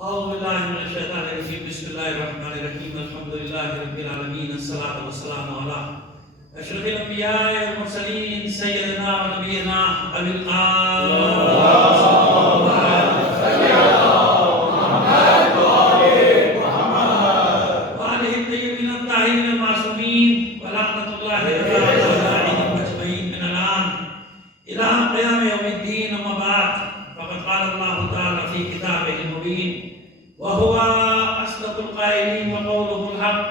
أعوذ بالله من الشيطان الرجيم. بسم الله الرحمن الرحيم. الحمد لله رب العالمين. الصلاة والسلام على أشرف الأنبياء والمرسلين سيدنا ونبينا أبي القاسم وآله الطيبين الطاهرين المعصومين ولعنة الله على أعدائهم أجمعين من الآن إلى قيام يوم الدين. أما بعد، فقد قال الله تعالى في كتابه المبين وهو أصدق القائلين وقوله الحق.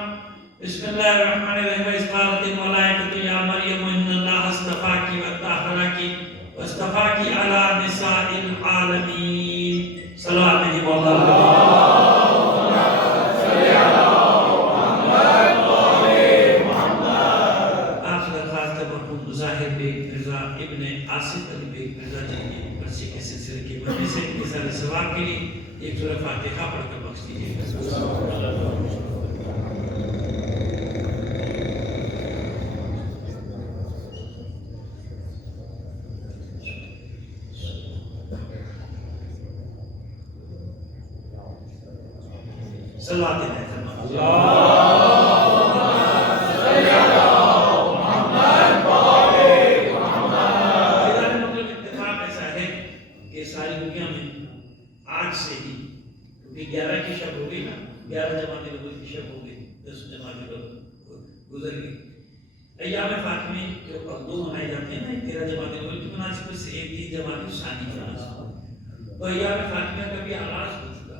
بسم الله الرحمن الرحيم. وإذ قالت الملائكة يا مريم إن الله اصطفاك وطهرك واصطفاك على نساء العالمين. صلوات عليه ظاہر بیگ مرزا ابن آصف علی بیگ مرزا جی کی برسی کے سلسلے کی وجہ سے اظہار ثواب کے لیے ایک سورہ فاتحہ پڑھ کر بخش دیجیے. صلوات علیہ ساری دنیا میں آج سے ہی، کیونکہ 11 کی شب ہو گئی نا، 11 جماعت الاول کی شب ہو گئی، 10 جماعت الاول گزر گئی. ایام فاطمی کے اوپر 2 منائے جاتے ہیں نا، 13 جماعت الاول کی مناسبت سے ایک 3 جماعت ثانی کی مناسبت. تو ایام فاطمیہ کا بھی آغاز ہو چکا.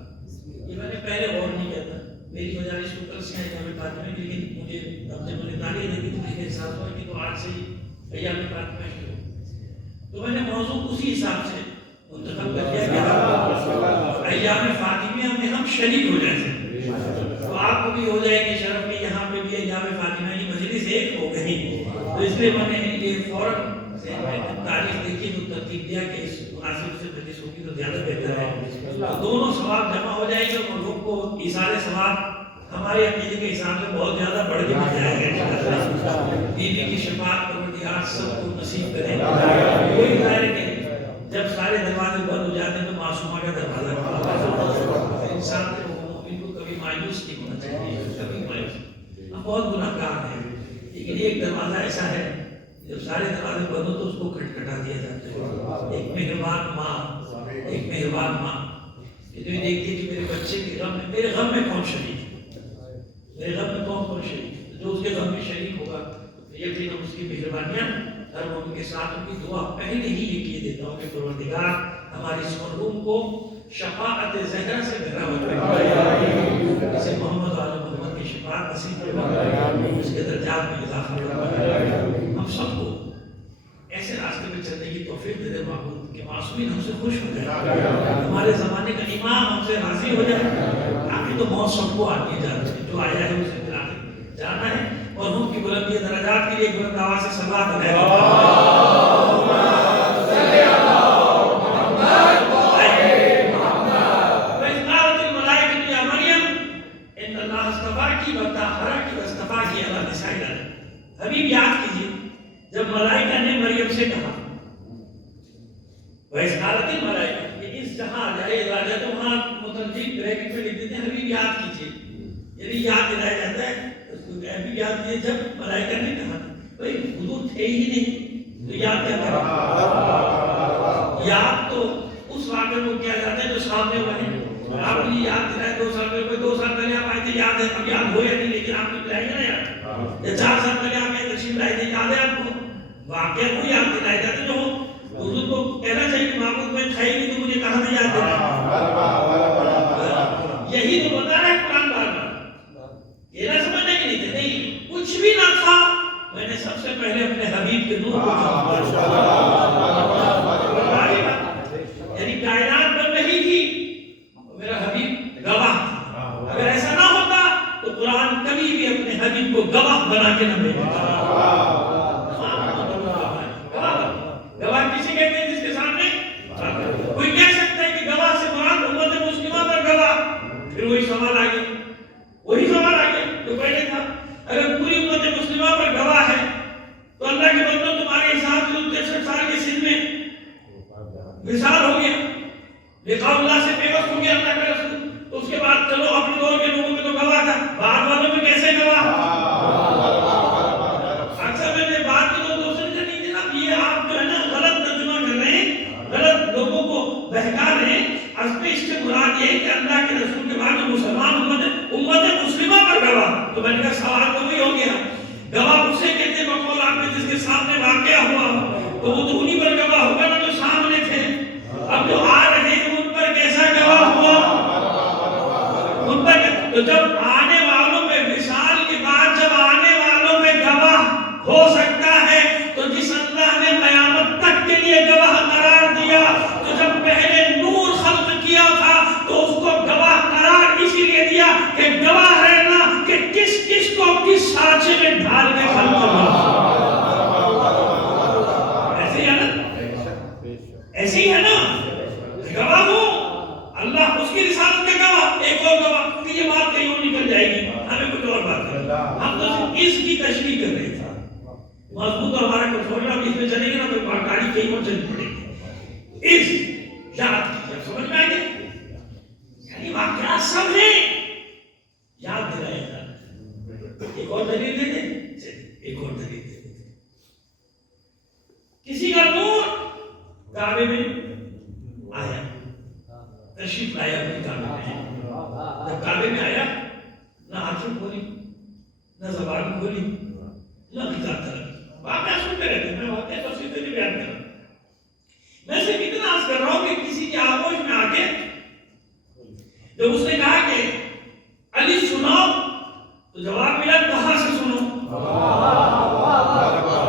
یہ میں نے پہلے غور نہیں کیا تھا، میری مجالس کو کل سے ایام فاطمیہ، لیکن مجھے اب جب میں نے تاریخ دیکھی تو مجھے احساس ہوا کہ تو آج سے ہی ایام فاطمیہ شروع. تو میں نے موضوع اسی حساب سے منتخب کر دیا کہ ایام فاطمیہ میں ہم شریک ہو جائیں. تو آپ کو بھی ہو جائے کہ شرف میں یہاں پہ بھی ایام فاطمیہ کی مجلس ایک ہو گئی. تو اس لیے میں نے یہ فوراً تاریخ دیکھی تو ترتیب دیا کہ اس مناسب سے مجلس ہوگی تو زیادہ بہتر ہے. تو دونوں ثواب جمع ہو جائیں گے اور لوگ کو ایثار ثواب ہمارے عقیدے کے حساب سے بہت زیادہ بڑھ کے مل جائے گا. بیوی کی شفاعت پروردگار سب کو نصیب کرے. کوئی ظاہر ہے کہ جب سارے دروازے بند ہو جاتے ہیں تو معصومہ کا دروازہ کھلا ہے. انسان کو مومن کو کبھی مایوس نہیں ہونا چاہیے، کبھی مایوس. ہم بہت گناہگار ہیں، لیکن ایک دروازہ ایسا ہے جب سارے دروازے بند ہو تو اس کو کھٹکھٹا دیا جاتا ہے. ایک مہربان ماں، ایک مہربان ماں یہ تو یہ دیکھتی ہے کہ میرے بچے کے غم میں، میرے غم میں کون شریک ہے، میرے غم میں کون شریک ہے. جو اس کے غم میں شریک ہوگا یقیناً اس کی مہربانیاں ہر مومن کے ساتھ. ان کی دعا پہلے ہی یہ کیے دیتا ہوں کہ پروردگار ہماری اس مرحوم کو شفاعت زہرا سے بھرا ہوا فرمائے، اسے محمد و آل محمد کی شفاعت نصیب فرمائے، اس کے درجات میں اضافہ فرمائے. ہم سب کو ایسے راستے پہ چلنے کی توفیق دے دے معبود کہ معصومین ہم سے خوش ہو جائے، ہمارے زمانے کا امام ہم سے راضی ہو جائے. آخر تو موت سب کو آتی ہے جاتی ہے، جو آیا ہے اسے پھر آخر جانا ہے. اور ہم کی بلندی درجات کے لیے بلند آواز سے صلوات علیہ حبیب. یاد کیجیے جب ملائکہ نے مریم سے کہا وَإِذْ قَالَتِ الْمَلَائِكَةُ، یہ اس جہاں جائے راجہ تو وہاں مترجم بریکٹ میں لکھ دیتے ہیں حبیب یاد کیجیے، یعنی یاد دلایا جاتا ہے. حبیب یاد کیجیے جب ملائکہ نے کہا بھائی حضور تھے ہی نہیں تو یاد کیا کریں. یاد تو اس واقعے کو کیا جاتا ہے جو سامنے بنے. آپ نے یاد دلائے 2 سال پہلے، 2 سال پہلے آپ آئے تھے، یاد ہے. اب یاد ہو یا نہیں لیکن آپ نے دلائے گا نا یاد. یا 4 سال پہلے آپ یہ تشریف لائے تھے، یاد ہے آپ کو. واقعہ کو یاد دلائے جاتے جو حضور کو کہنا چاہیے کہ معبود میں تھا ہی نہیں تو مجھے کہاں سے یاد دلائے. یہی تو بتا رہا ہے قرآن بار بار. یہ نہ سمجھنے کے لیے نہیں، کچھ بھی نہ تھا، میں نے سب سے پہلے اپنے حبیب کے نور کو یعنی کائنات بن رہی تھی، میرا حبیب گواہ تھا. اگر ایسا نہ ہوتا تو قرآن کبھی بھی اپنے حبیب کو گواہ بنا کے نہ بھیجتا. گواہ کسی کہتے ہیں جس کے سامنے کوئی کہہ سکتا ہے کہ گواہ سے مراد امت مسلمہ پر گواہ. پھر وہی سوال آ گیا جو پہلے تھا. اگر پوری امت مسلمہ پر گواہ ہے تو اللہ کے بندوں تمہارے حساب سے 63 سال کے سن میں وصال ہو گیا، لقاء اللہ سے پیوست ہو گیا اللہ کا رسول. بات چلو اپنے دور کے لوگوں میں تو گواہ تھا، بعد والوں میں کیسے گواہ؟ اکثر میں نے بات کی تو دوسرے سے نہیں جناب، یہ آپ جو ہے نا غلط ترجمہ کر رہے ہیں، غلط لوگوں کو بہکا رہے ہیں۔ اصل میں اس سے مراد یہ ہے کہ اللہ کے رسول کے بعد جو مسلمان امت مسلمہ پر گواہ، تو میں نے کہا سوال تو وہی ہو گیا، گواہ اسے کہتے ہیں بقول آپ نے جس کے سامنے واقعہ ہوا، تو وہ تو انہی پر گواہ ہوگا نا جو سامنے تھے۔ اب جو آ رہے ہیں ان پر کیسا گواہ ہوا؟ ان پر تو جب آنے والوں پہ مثال کے بعد جب آنے والوں پہ گواہ ہو سکتا ہے، تو جس اللہ نے قیامت تک کے لیے گواہ قرار دیا، تو جب پہلے نور خلق کیا تھا تو اس کو گواہ قرار اسی لیے دیا کہ گواہ رہنا کہ کس کس کو کس سانچے میں ڈھال کے خلق کرنا۔ ایسے ہی ہے نا، ایسے ہی ہے نا، گواہ ہو اللہ، اس کی رسالت کا گواہ، ایک اور گواہ کہ یہ بات کہیں اور نکل جائے گی، ہمیں کچھ اور بات کرنا، ہم تو اس کی تشریح کر رہے تھے، مضبوط ہمارا کچھ ہوگا، اب اس میں چلیں گے نا تو گاڑی کہیں اور چلنی پڑے گی، اس یاد کیجئے، سمجھ میں آئے گے؟ یعنی واقعات سب ہیں، یاد دلائے گا۔ ایک اور دلیل دے دیں، ایک اور دلیل دے دیں، کسی کا نور کعبے میں آیا، تشریف لایا اپنے کعبے میں، جب کعبے میں آیا نہ آنکھیں کھولی نہ زبان کھولی نہ غذا طلب، واقعہ سنتے رہتے ہیں، میں واقعہ تفصیل سے نہیں بیان کر رہا، میں صرف اتنا عرض کر رہا ہوں کہ کسی کی آغوش میں آ کے جب اس نے کہا کہ علی سناؤ، تو جواب ملا کہاں سے سنو؟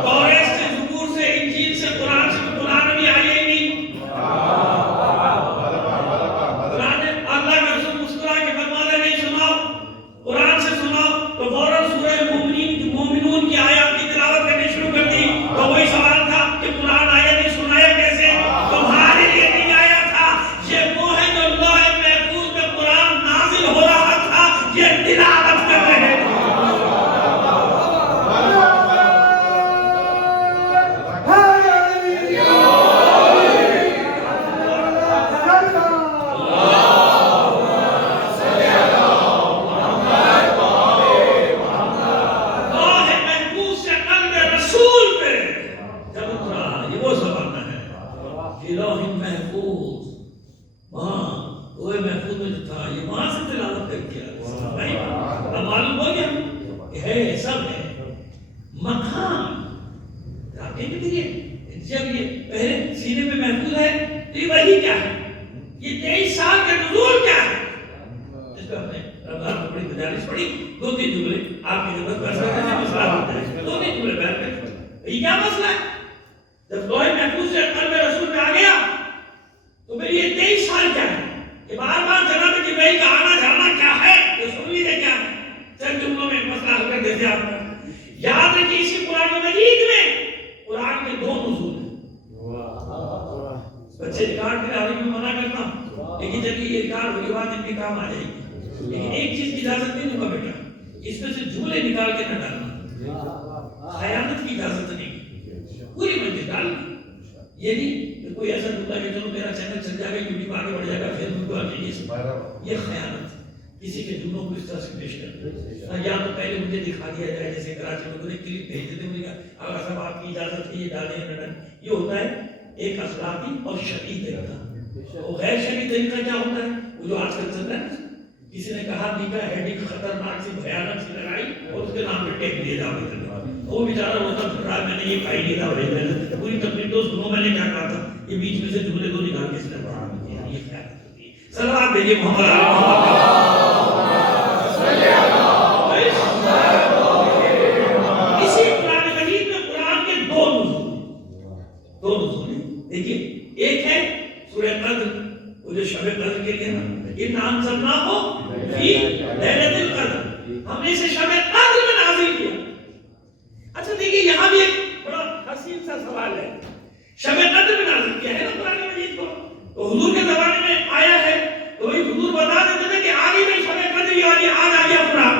توریت سے، زبور سے، انجیل سے، قرآن سے، تو قرآن بھی آئی ہی نہیں۔ قرآن اللہ کا رسول مسکرا کے فرماتا نہیں سناؤ، قرآن سے سناؤ، تو فوراً سورہ مومنون کی آیات کی تلاوت کرنی شروع کر دی، تو وہی سوال تھا کہ قرآن آیا نہیں، سنایا کیسے؟ تمہارے لیے نہیں آیا تھا، یہ وہ ہے جو اللہ محفوظ میں قرآن نازل ہو رہا تھا، یہ تلاوت کر رہے تھے۔ جب یہ پہلے سینے میں محفوظ ہے تو یہ وحی کیا ہے؟ یہ 23 سال کا نزول کیا ہے؟ اس کو اپنے رمضان کو بڑی مجالس پڑھی، 2-3 جملے آپ کی ضرورت پر سکتے ہیں، مسئلہ ہوتا ہے 2-3 جملے بیان کریں، یہ کیا مسئلہ ہے؟ جب لوح محفوظ سے قلب رسول میں آ گیا تو پھر یہ 23 سال کیا ہے؟ یہ بار بار جناب کی بھائی کا آنا جانا کیا ہے؟ یہ سن لیجیے کیا ہے؟ چند جملوں میں مسئلہ حل کر دیتے آپ کو۔ یاد رکھیے اسی قرآن مجید میں قرآن کے 2 نزول ہیں۔ بچے ریکارڈ کے حوالے میں منع کرتا ہوں، لیکن جب یہ ریکارڈ ہوگی بات ان کے کام آ جائے گی، لیکن ایک چیز کی اجازت نہیں دوں گا بیٹا، اس میں سے جملے نکال کے نہ ڈالنا، خیانت کی اجازت نہیں، پوری منزل ڈالنا، یہ نہیں کہ کوئی ایسا ڈھونڈا کہ چلو میرا چینل چل جائے گا، یوٹیوب آگے بڑھ جائے گا، فیس بک کو آگے، یہ خیانت کسی کے جملوں کو اس طرح سے پیش کرتے ہیں، یا تو پہلے مجھے دکھا دیا جائے، جیسے کراچی لوگوں نے کلپ بھیج دیتے مجھے کہا اگر صاحب آپ کی اجازت ہے یہ ڈالیں یا نہ ڈالیں، یہ ہوتا ہے ایک اخلاقی اور شرعی طریقہ۔ اور غیر شرعی طریقہ کیا ہوتا ہے؟ وہ جو آج کل چل رہا ہے، کسی نے کہا نکاح ہیڈنگ خطرناک سی بھیانک سی لگائی اور اس کے نام پہ ٹیپ دیے جاؤ، وہ بیچارہ روتا پھر رہا میں نے یہ کھائی نہیں تھا، پوری تقریر تو سنو میں نے کیا کہا تھا، یہ بیچ میں سے جملے 2 نکال کے اس نے پڑھا، یہ خیانت ہوتی ہے۔ صلوات بھیجیے محمد اسی قرآن مجید میں قرآن کے 2 نزول ہیں، دیکھیے ایک ہے سورہ قدر، وہ جو شب قدر کے لیے نا اِنَّا أَنزَلْنَاهُ فِي لَيْلَةِ الْقَدْرِ، ہم نے اسے شب قدر میں نازل کیا۔ اچھا دیکھیے یہاں بھی ایک بڑا حسین سا سوال ہے، شب قدر میں نازل کیا ہے نا قرآن مجید کو، تو حضور کے زمانے میں آیا ہے، تو وہی حضور بتا دیتے تھے کہ آگے میں شب قدر یہ والی آج آ گیا قرآن،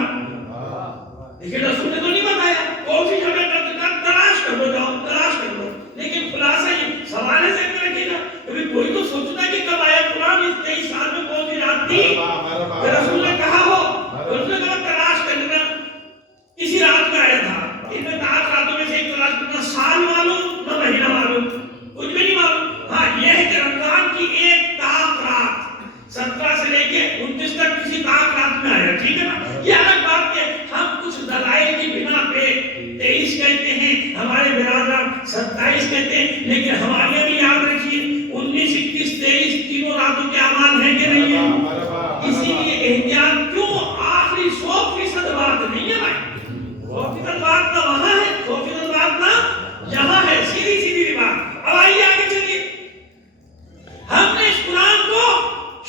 لیکن رسول نے تو نہیں بتایا کون سی شب قدر کا، تلاش کر لو، جاؤ تلاش کر لو، لیکن خلاصہ یہ سوال ہے ذہن میں رکھیے گا، کبھی کوئی تو سوچتا ہے کہ کب آیا قرآن، اس 23 سال میں کون سی رات تھی؟ رسول نے کہا ہو، رسول نے کہا تلاش کرنا، کسی رات میں آیا تھا، ان میں 8 راتوں میں سے ایک تلاش کرنا، سال معلوم نہ مہینہ معلوم، کچھ بھی نہیں معلوم، ہاں یہ ہے کہ رمضان کی ایک تاک رات 17 سے لے کے 29 تک کسی تاک رات میں آیا، ٹھیک ہے نا؟ یہ الگ بات ہے، ہم کچھ دلائل کی بنا پہ 23 کہتے ہیں، ہمارے برادر 27 کہتے ہیں، لیکن ہمارے بھی یاد رکھیے 19 21 23 تینوں راتوں کے اعمال ہیں کہ نہیں ہے؟ اسی لیے احتیاط کیوں آخری 100% بات نہیں ہے بھائی، 100% بات نہ وہاں ہے، 100% بات نہ یہاں ہے، سیدھی سیدھی بات۔ اب آئیے آگے چلیے، ہم نے اس قرآن کو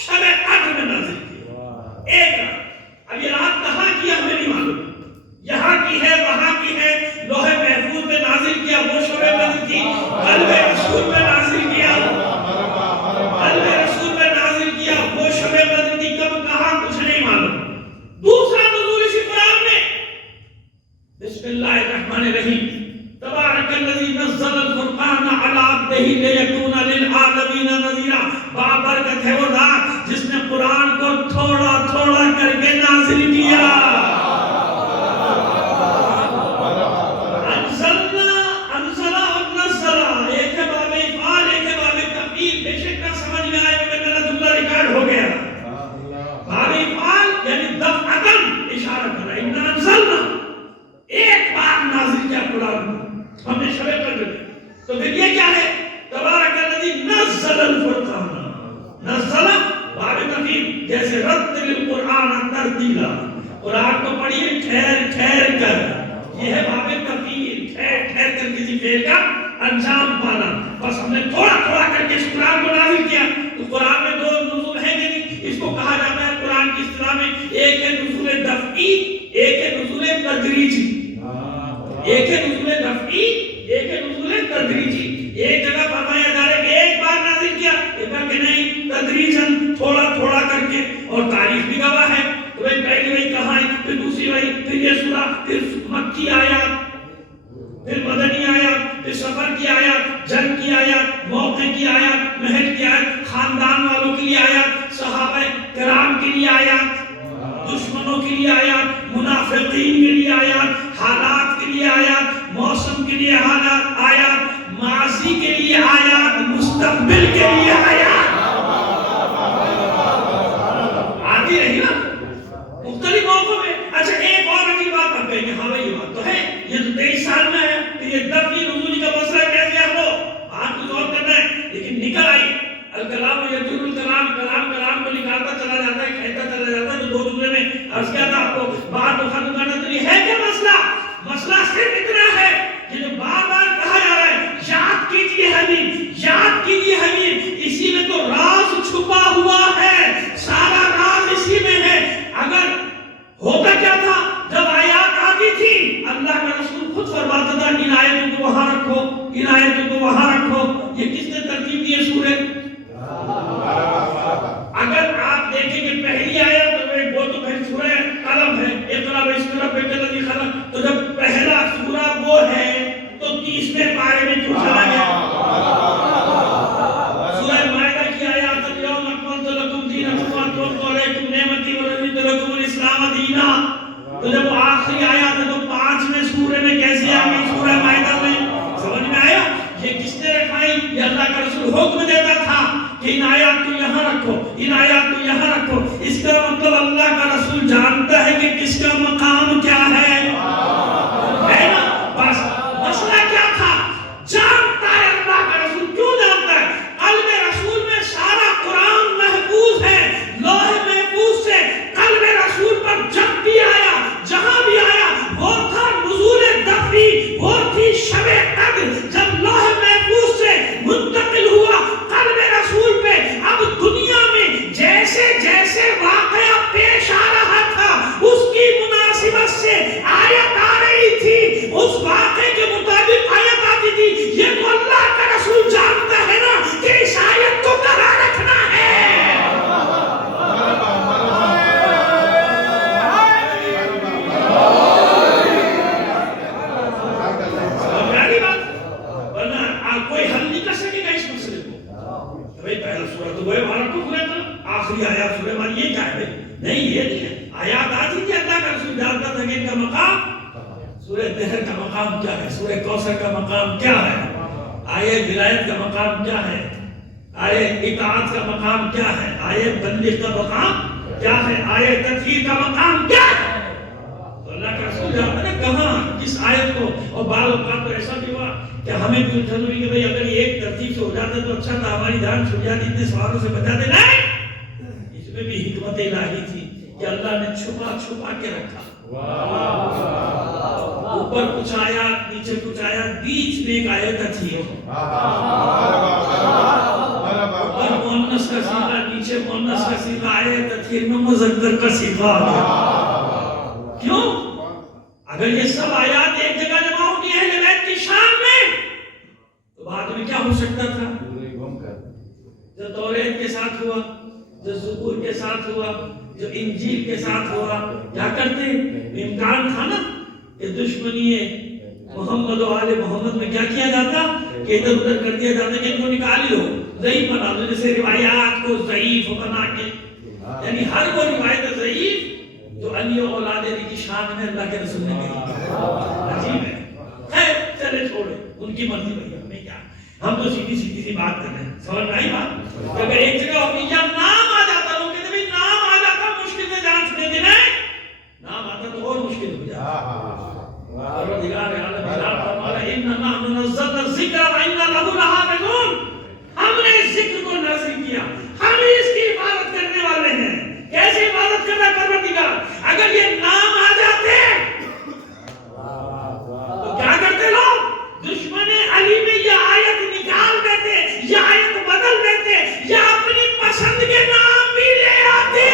شب قدر میں نازل کیا، ایک رات۔ اب یہ رات کہاں کی ہمیں نہیں معلوم، یہاں کی ہے وہاں کی ہے، لوح محفوظ میں نازل کیا وہ شب قدر تھی، قلب رسول میں نازل کیا، قلب رسول میں نازل کیا وہ شب قدر تھی، کب کہاں کچھ نہیں معلوم۔ دوسرا نزول اسی قرآن میں، بسم اللہ الرحمن الرحیم، تبارک الذی نزل الفرقان علی عبدہ لیکون للعالمین نذیرا، بابرکت ہے وہ ذات جس نے قرآن کو تھوڑا تھوڑا کر کے نازل کیا۔ انزلہ اور نزلہ، ایک ہے باب افعال ایک ہے باب تفعیل، بے شک نہ سمجھ میں آئے مگر میرا جملہ ریکارڈ ہو گیا۔ باب افعال یعنی دفعتاً اشارہ کر رہا ہے، انا انزلنا، ایک بار نازل کیا قرآن کو ہم نے شب قدر میں، تو پھر یہ کیا ہے؟ تبارک الذی نزل الفرقان، نزل باب تفعیل، جیسے رتل القرآن ترتیلا، قرآن کو پڑھیے ٹھہر ٹھہر کر، یہ ہے باب تفعیل، ٹھہر ٹھہر کر کسی فعل کا انجام پانا۔ بس ہم نے تھوڑا تھوڑا کر کے اس قرآن کو نازل کیا۔ تو قرآن میں 2 نزول ہیں کہ نہیں؟ اس کو کہا جاتا ہے قرآن کی اصطلاح میں، ایک ہے نزول دفعی، ایک ہے نزول تدریجی، ایک ہے نزول دفعی، ایک ہے نزول تدریجی۔ ایک جگہ فرمایا جا رہا ہے کہ ایک بار نازل کیا، ایک بار کہ نہیں، تدریجاً تھوڑا تھوڑا کر کے، اور تاریخ بھی گواہ ہے، تو پہلی وہی کہاں ہے، پھر دوسری وہی، پھر یہ سورہ، پھر مکی آیات، پھر مدنی آیات، پھر سفر کی آیات، جنگ کی آیات، موقع کی آیات، محل کی آیات، خاندان والوں کے لیے آیات، صحابہ کرام کے لیے آیات، دشمنوں کے لیے آیات، منافقین کے لیے آیات، حالات کے لیے آیات، موسم کے لیے حالات آیات، ماضی کے لیے آیات، مستقبل کے لیے آیات، آتی رہی نا مختلف موقعوں میں۔ اچھا ایک اور عجیب بات آپ کہیں گے، ہاں بھائی یہ بات تو ہے، یہ تو 23 سال میں ہے، تو یہ دفعی نزولی کا مسئلہ کیسے آپ کو بات کچھ اور کرنا ہے، لیکن نکل آئی الکلام یجر الکلام، کلام کلام کو نکالتا چلا جاتا ہے، کہتا چلا جاتا ہے۔ تو 2 جملے میں عرض کیا تھا آپ کو، بات کو ختم کرنا تو یہ ہے کہ مسئلہ صرف اتنا ہے کہ جو بار بار کہا جا رہا ہے یاد کیجئے حمید، یاد کیجئے حمید، اسی میں تو راز چھپا ہوا ہے، سارا راز اسی میں ہے۔ اگر ہوتا کیا تھا، جب آیات آتی تھی اللہ کا رسول خود فرماتا تھا ان آیتوں کو وہاں رکھو، ان آیتوں کو وہاں رکھو۔ یہ کس نے ترتیب دی ہے سورہ؟ اگر آپ دیکھیں کہ پہلی آیت وہ تو پہلی سورہ قلم ہے، اقرا باسم ربک الذی خلق، تو جب پہلا سورہ وہ ہے تو 30ویں پارے میں کیوں چلا گیا؟ سورہ مائدہ کی آیات الیوم اکملت لکم دینکم واتممت علیکم نعمتی ورضیت لکم الاسلام دینا، تو جب آخری آیات ہے تو 5ویں سورے میں کیسے آ گئی سورہ مائدہ میں؟ سمجھ میں آیا؟ یہ کس نے رکھائی؟ یہ اللہ کا رسول حکم دیتا تھا کہ ان آیات کو یہاں رکھو، ان آیات کو یہاں رکھو۔ اس کا مطلب اللہ کا رسول جانتا ہے کہ کس کا مقام کیا ہے نا؟ بس مسئلہ کیا تھا؟ جانتا ہے اللہ کا رسول، کیوں جانتا ہے؟ قلب رسول میں سارا قرآن محفوظ ہے، لوح محفوظ سے قلب رسول پر جب بھی آیا، جہاں سوال یہ کیا ہے؟ نہیں یہ نہیں ہے. آیات آتی تھی اللہ کا رسول جانتا تھا کہ ان کا مقام سورہ دہر کا مقام کیا ہے, سورہ کوثر کا مقام کیا ہے, آیے ولایت کا مقام کیا ہے, آیے اطاعت کا مقام کیا ہے, آیے بندگی کا مقام کیا ہے, آیے تطہیر کا مقام کیا ہے. تو اللہ کا رسول جانتا ہے کہاں کس آیت کو. اور بعض اوقات تو ایسا بھی ہوا کہ ہمیں بھی الجھن ہوئی کہ بھئی اگر یہ ایک ترتیب سے ہو جاتا تو اچھا تھا, ہماری جان چھوٹ جاتی, اتنے سوالوں سے بچا دے. نہیں, اس میں بھی حکمت الہی تھی کہ اللہ نے چھپا چھپا کے رکھا. اوپر کچھ آیات, نیچے کچھ آیات, بیچ میں ایک آیت تھی. اوپر مؤنث کا صیغہ, نیچے مؤنث کا صیغہ, آیت تھی میں مذکر کا صیغہ آ گیا. کیوں؟ اگر یہ سب آیات ایک جگہ جمع ہوتی ہے اہل بیت کی شان میں تو بعد میں کیا ہو سکتا تھا؟ جو توریت کے ساتھ ہوا, جو زبور کے ساتھ ہوا, جو انجیل کے ساتھ ہوا, کیا کرتے؟ امکان تھا نا کہ دشمنی محمد و آل محمد میں کیا کیا جاتا کہ ادھر ادھر کر دیا جاتا کہ ان کو نکال لو, ضعیف بنا دو, جیسے روایات کو ضعیف بنا کے, یعنی ہر وہ روایت ضعیف جو علی و اولاد علی کی شان میں اللہ کے رسول نے کہی. عجیب ہے. خیر چلے چھوڑے, ان کی مرضی بھائی, ہمیں کیا, ہم تو سیدھی سی بات کر رہے ہیں. سمجھ میں آئی بات؟ کہ اگر ایک جگہ ہوتی یا نام آ جاتا, لوگ کہتے ہیں نام آ جاتا مشکل سے جان چھوڑے دے, نام آتا تو اور مشکل ہو جاتا. پروردگار عالم اراد فرمایا اِنَّا نَحْنُ نَزَّلْنَا الذِّكْرَ وَإِنَّا لَهُ لَحَافِظُونَ. ہم نے اس ذکر کو نازل کیا, ہم اس کی حفاظت کرنے والے ہیں. کیسے حفاظت کرنا پروردگار؟ اگر یہ نام آ جاتے تو کیا کرتے لوگ؟ دشمن علی میں یہ آیت نکال دیتے, یہ آیت بدل دیتے, یا اپنی پسند کے نام بھی لے آتے.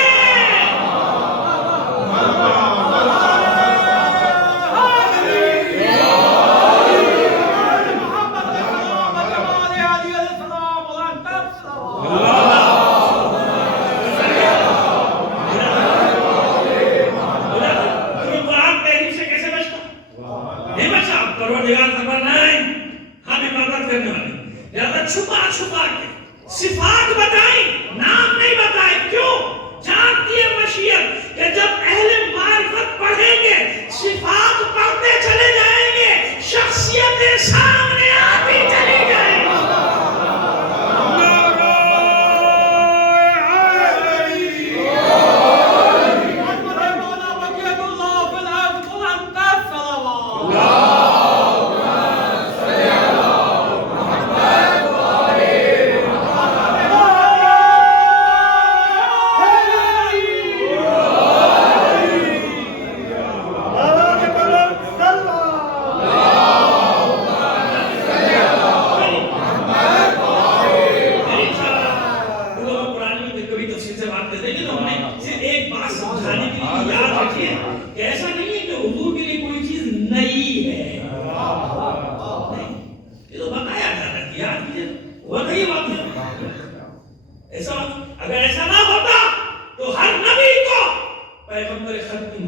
چھپا چھپا کے صفات بتائیں, نام نہیں بتائے. کیوں؟ جانتی ہے مشیت کہ جب اہل معرفت پڑھیں گے, صفات پڑھتے چلے جائیں گے, شخصیتیں سامنے آتی چلی جائیں گی.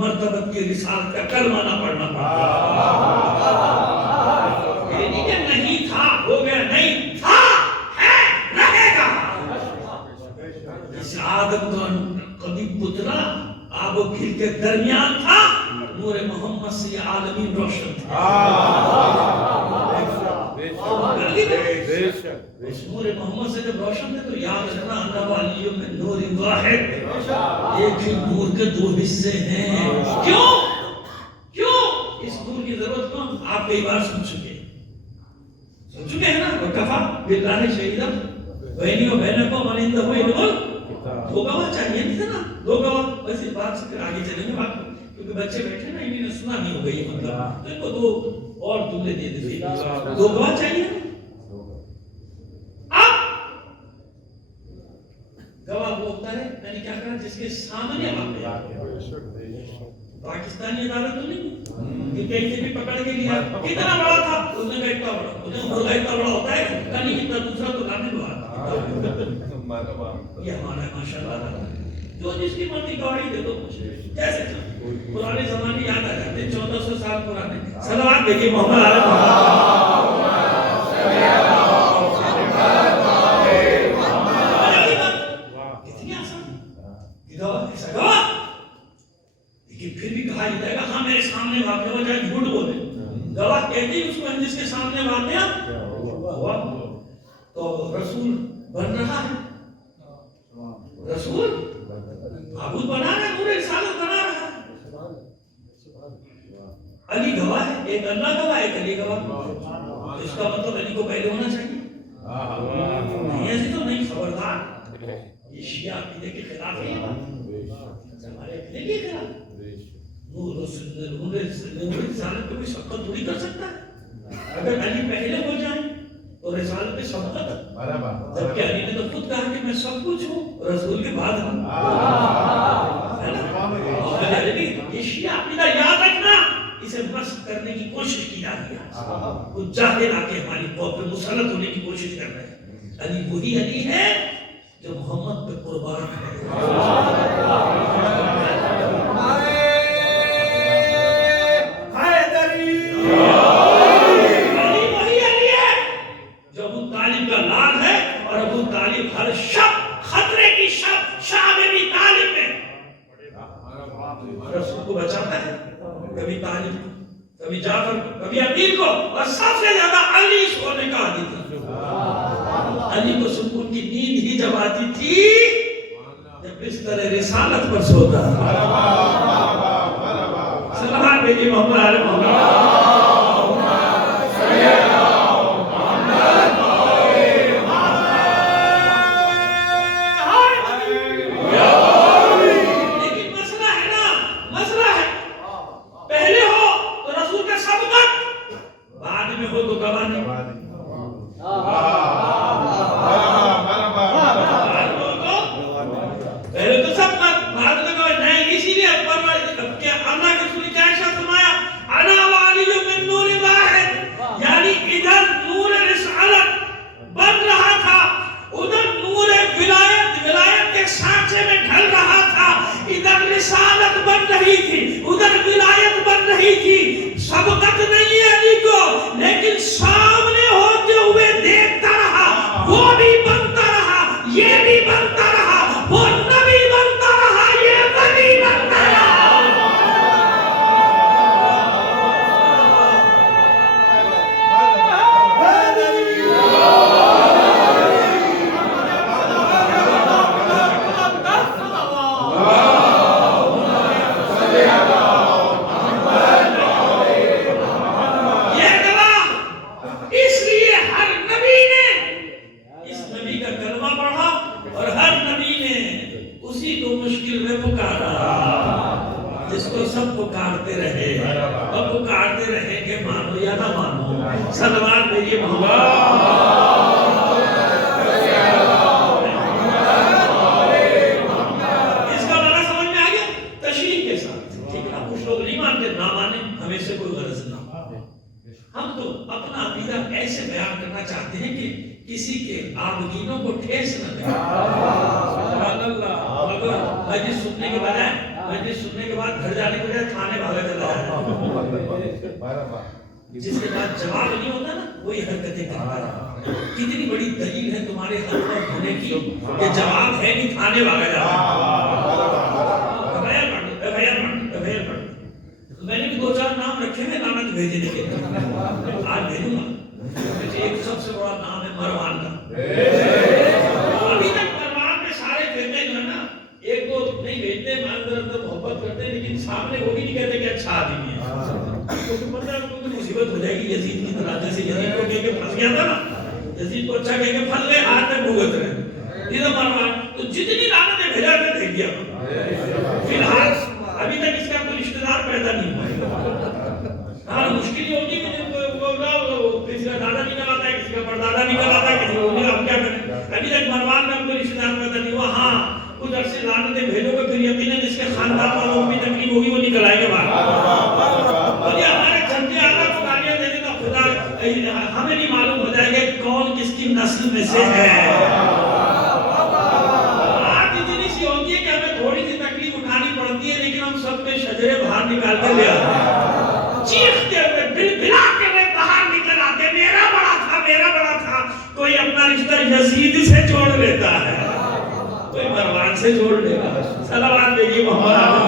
مرتبت کی رسالت کا کلمہ نہ پڑھنا پڑتا. یہ نہیں کہ نہیں تھا ہو گیا, نہیں تھا ہے رہے گا. جس آدم کا کبھی پتلا آب و گھر کے درمیان تھا, نور محمد سے یہ عالمین روشن تھا. اس نور محمد سے جب روشن تھے تو یاد رکھنا اللہ والیوں میں نور واحد, ایک ہی نور کے دو حصے ہیں. کیوں؟ کیوں اس نور کی ضرورت کیوں؟ آپ کئی بار سن چکے ہیں نا. وکفا باللہ شہیدا بینی و بینکم من عنده علم الکتاب. دو گواہ چاہیے نہیں تھا نا, دو گواہ. بس اس بات سے پھر آگے چلیں گے بات, کیونکہ بچے بیٹھے نا, انہیں نے سنا نہیں ہوگا یہ مطلب, تو ان کو دو اور جملے دے دیتے. دو گواہ چاہیے. گواہ وہ ہوتا ہے, میں نے کیا کہا, جس کے سامنے آپ پاکستانی عدالت تو نہیں کہ کہیں سے بھی پکڑ کے لیا, کتنا بڑا تھا, اس نے کہا اتنا بڑا, اس نے مرغا اتنا بڑا ہوتا ہے, کہیں کتنا دوسرا تو لانے لوا. یہ ہمارا ماشاءاللہ, جو جس کی مرضی گواہی دے دو. جیسے پرانے زمانے یاد آ جاتے, 1400 سال پرانے. صلوات دیکھیے محمد علیہ محمد. ایسا گواہ، لیکن پھر بھی کہا جائے گا ہاں میرے سامنے واقعہ ہو جائے جھوٹ بولے، گواہ کہتے ہی اس کو جس کے سامنے واقعہ ہوا، تو رسول بن رہا ہے، رسول معبود بنا رہا ہے، پورے رسالت بنا رہا ہے۔ علی گواہ ہے، ایک اللہ گواہ ہے، ایک علی گواہ، اس کا مطلب علی کو پہلے ہونا چاہیے، نہیں ایسی تو نہیں، خبردار، یہ شیعہ عقیدے کے خلاف ہے، ہمارے عقیدے کے خلاف، نور رسالت پہ کوئی شبقت تھوڑی کر سکتا ہے، اگر علی پہلے ہو جائیں تو رسالت پہ شبقت، جبکہ علی نے تو خود کہا کہ میں سب کچھ ہوں، رسول کے بعد ہوں، یہ شیعہ عقیدہ یاد رکھنا، اسے مسخ کرنے کی کوشش کی جاتی ہے، کچھ جاہل آ کے ہماری قوم پہ مسلط ہونے کی کوشش کر رہے ہیں۔ علی وہی علی ہے جو محمد پہ قربان ہے، علی وہی علی ہے جو ابو طالب کا لال ہے، اور ابو طالب ہر شب خطرے کی شب شاہ ابی طالب میں رسول کو بچاتا ہے، کبھی طالب کو، کبھی جعفر کو، کبھی عقیل کو، اور سب سے زیادہ علی سونے کا عادی تھا۔ علی کو سکون کی نیند ہی جب آتی تھی جب بستر رسالت پر سوتا تھا۔ سلام بھیجیے محمد علی محمد، جس کے بعد جواب نہیں ہوتا نا وہی حرکتیں کرتا ہے۔ کتنی بڑی دلیل ہے تمہارے حق پر ہونے کی کہ جواب ہے نہیں تھانے بھاگا جاتا ہے۔ میں نے بھی 2-4 نام رکھے ہیں لعنت بھیجنے کے لیے، آج بھیجوں گا۔ ایک سب سے بڑا نام ہے مروان کا، ابھی تک مروان میں سارے فرقے جو ہے نا ایک دو نہیں بھیجتے، اندر محبت کرتے، لیکن سامنے وہ بھی نہیں کہتے کہ اچھا آدمی ہے، مصیبت ہو جائے گی یزید کی طرح، جیسے یزید کو کہہ کے پھنس گیا تھا نا، یزید کو اچھا کہہ کے پھنس گئے، آج تک بھگت رہے یہ مروان، تو جتنی لعنتیں بھیجا تھا بھیج دیا، فی الحال ابھی تک اس کا کوئی رشتہ دار پیدا نہیں ہوا۔ ہاں مشکل یہ ہوگی کہ کسی کا دادا نکل آتا ہے، کسی کا پردادا نکل آتا ہے، کسی کا ہم کیا کریں، ابھی تک مروان میں کوئی رشتہ دار پیدا نہیں ہوا۔ ہاں کچھ عرصے لعنتیں بھیجو گے پھر یقیناً اس کے خاندان والوں کو بھی تکلیف ہوگی، وہ نکل آئے گے باہر، اور یہ ہمارے چندے آدھا کو گالیاں دینے کا خدا ہمیں نہیں معلوم ہو جائے گا کون کس کی نسل میں سے ہے۔ آج اتنی سی ہوتی ہے کہ ہمیں تھوڑی سی تکلیف اٹھانی پڑتی ہے، لیکن ہم سب کے شجرے باہر نکال کے لے آتے ہیں، چیختے ہوئے بلا کے وہ باہر نکل آتے، میرا بڑا تھا، میرا بڑا تھا۔ کوئی اپنا رشتہ یزید سے جوڑ لیتا ہے، کوئی مروان سے جوڑ لے گا۔ صلوات دیجیے محمد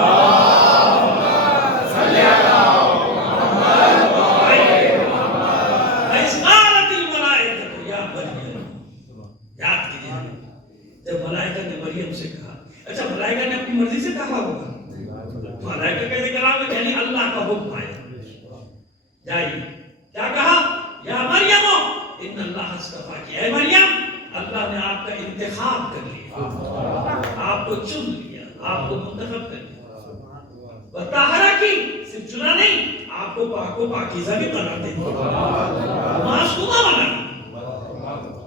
جب ملائکہ نے مریم سے کہا، اچھا ملائکہ نے اپنی مرضی سے کہا ہوگا، ملائکہ کہتے کلام ہے یعنی اللہ کا حکم آیا، جائیے کیا کہا، یا مریم ان اللہ اصطفاکی، اے مریم اللہ نے آپ کا انتخاب کر لیا، آپ کو چن لیا، آپ کو منتخب کر لیا، وطہرہ کی صرف چنا نہیں، آپ کو پاک و پاکیزہ بھی قرار دے دیا، معصومہ بنا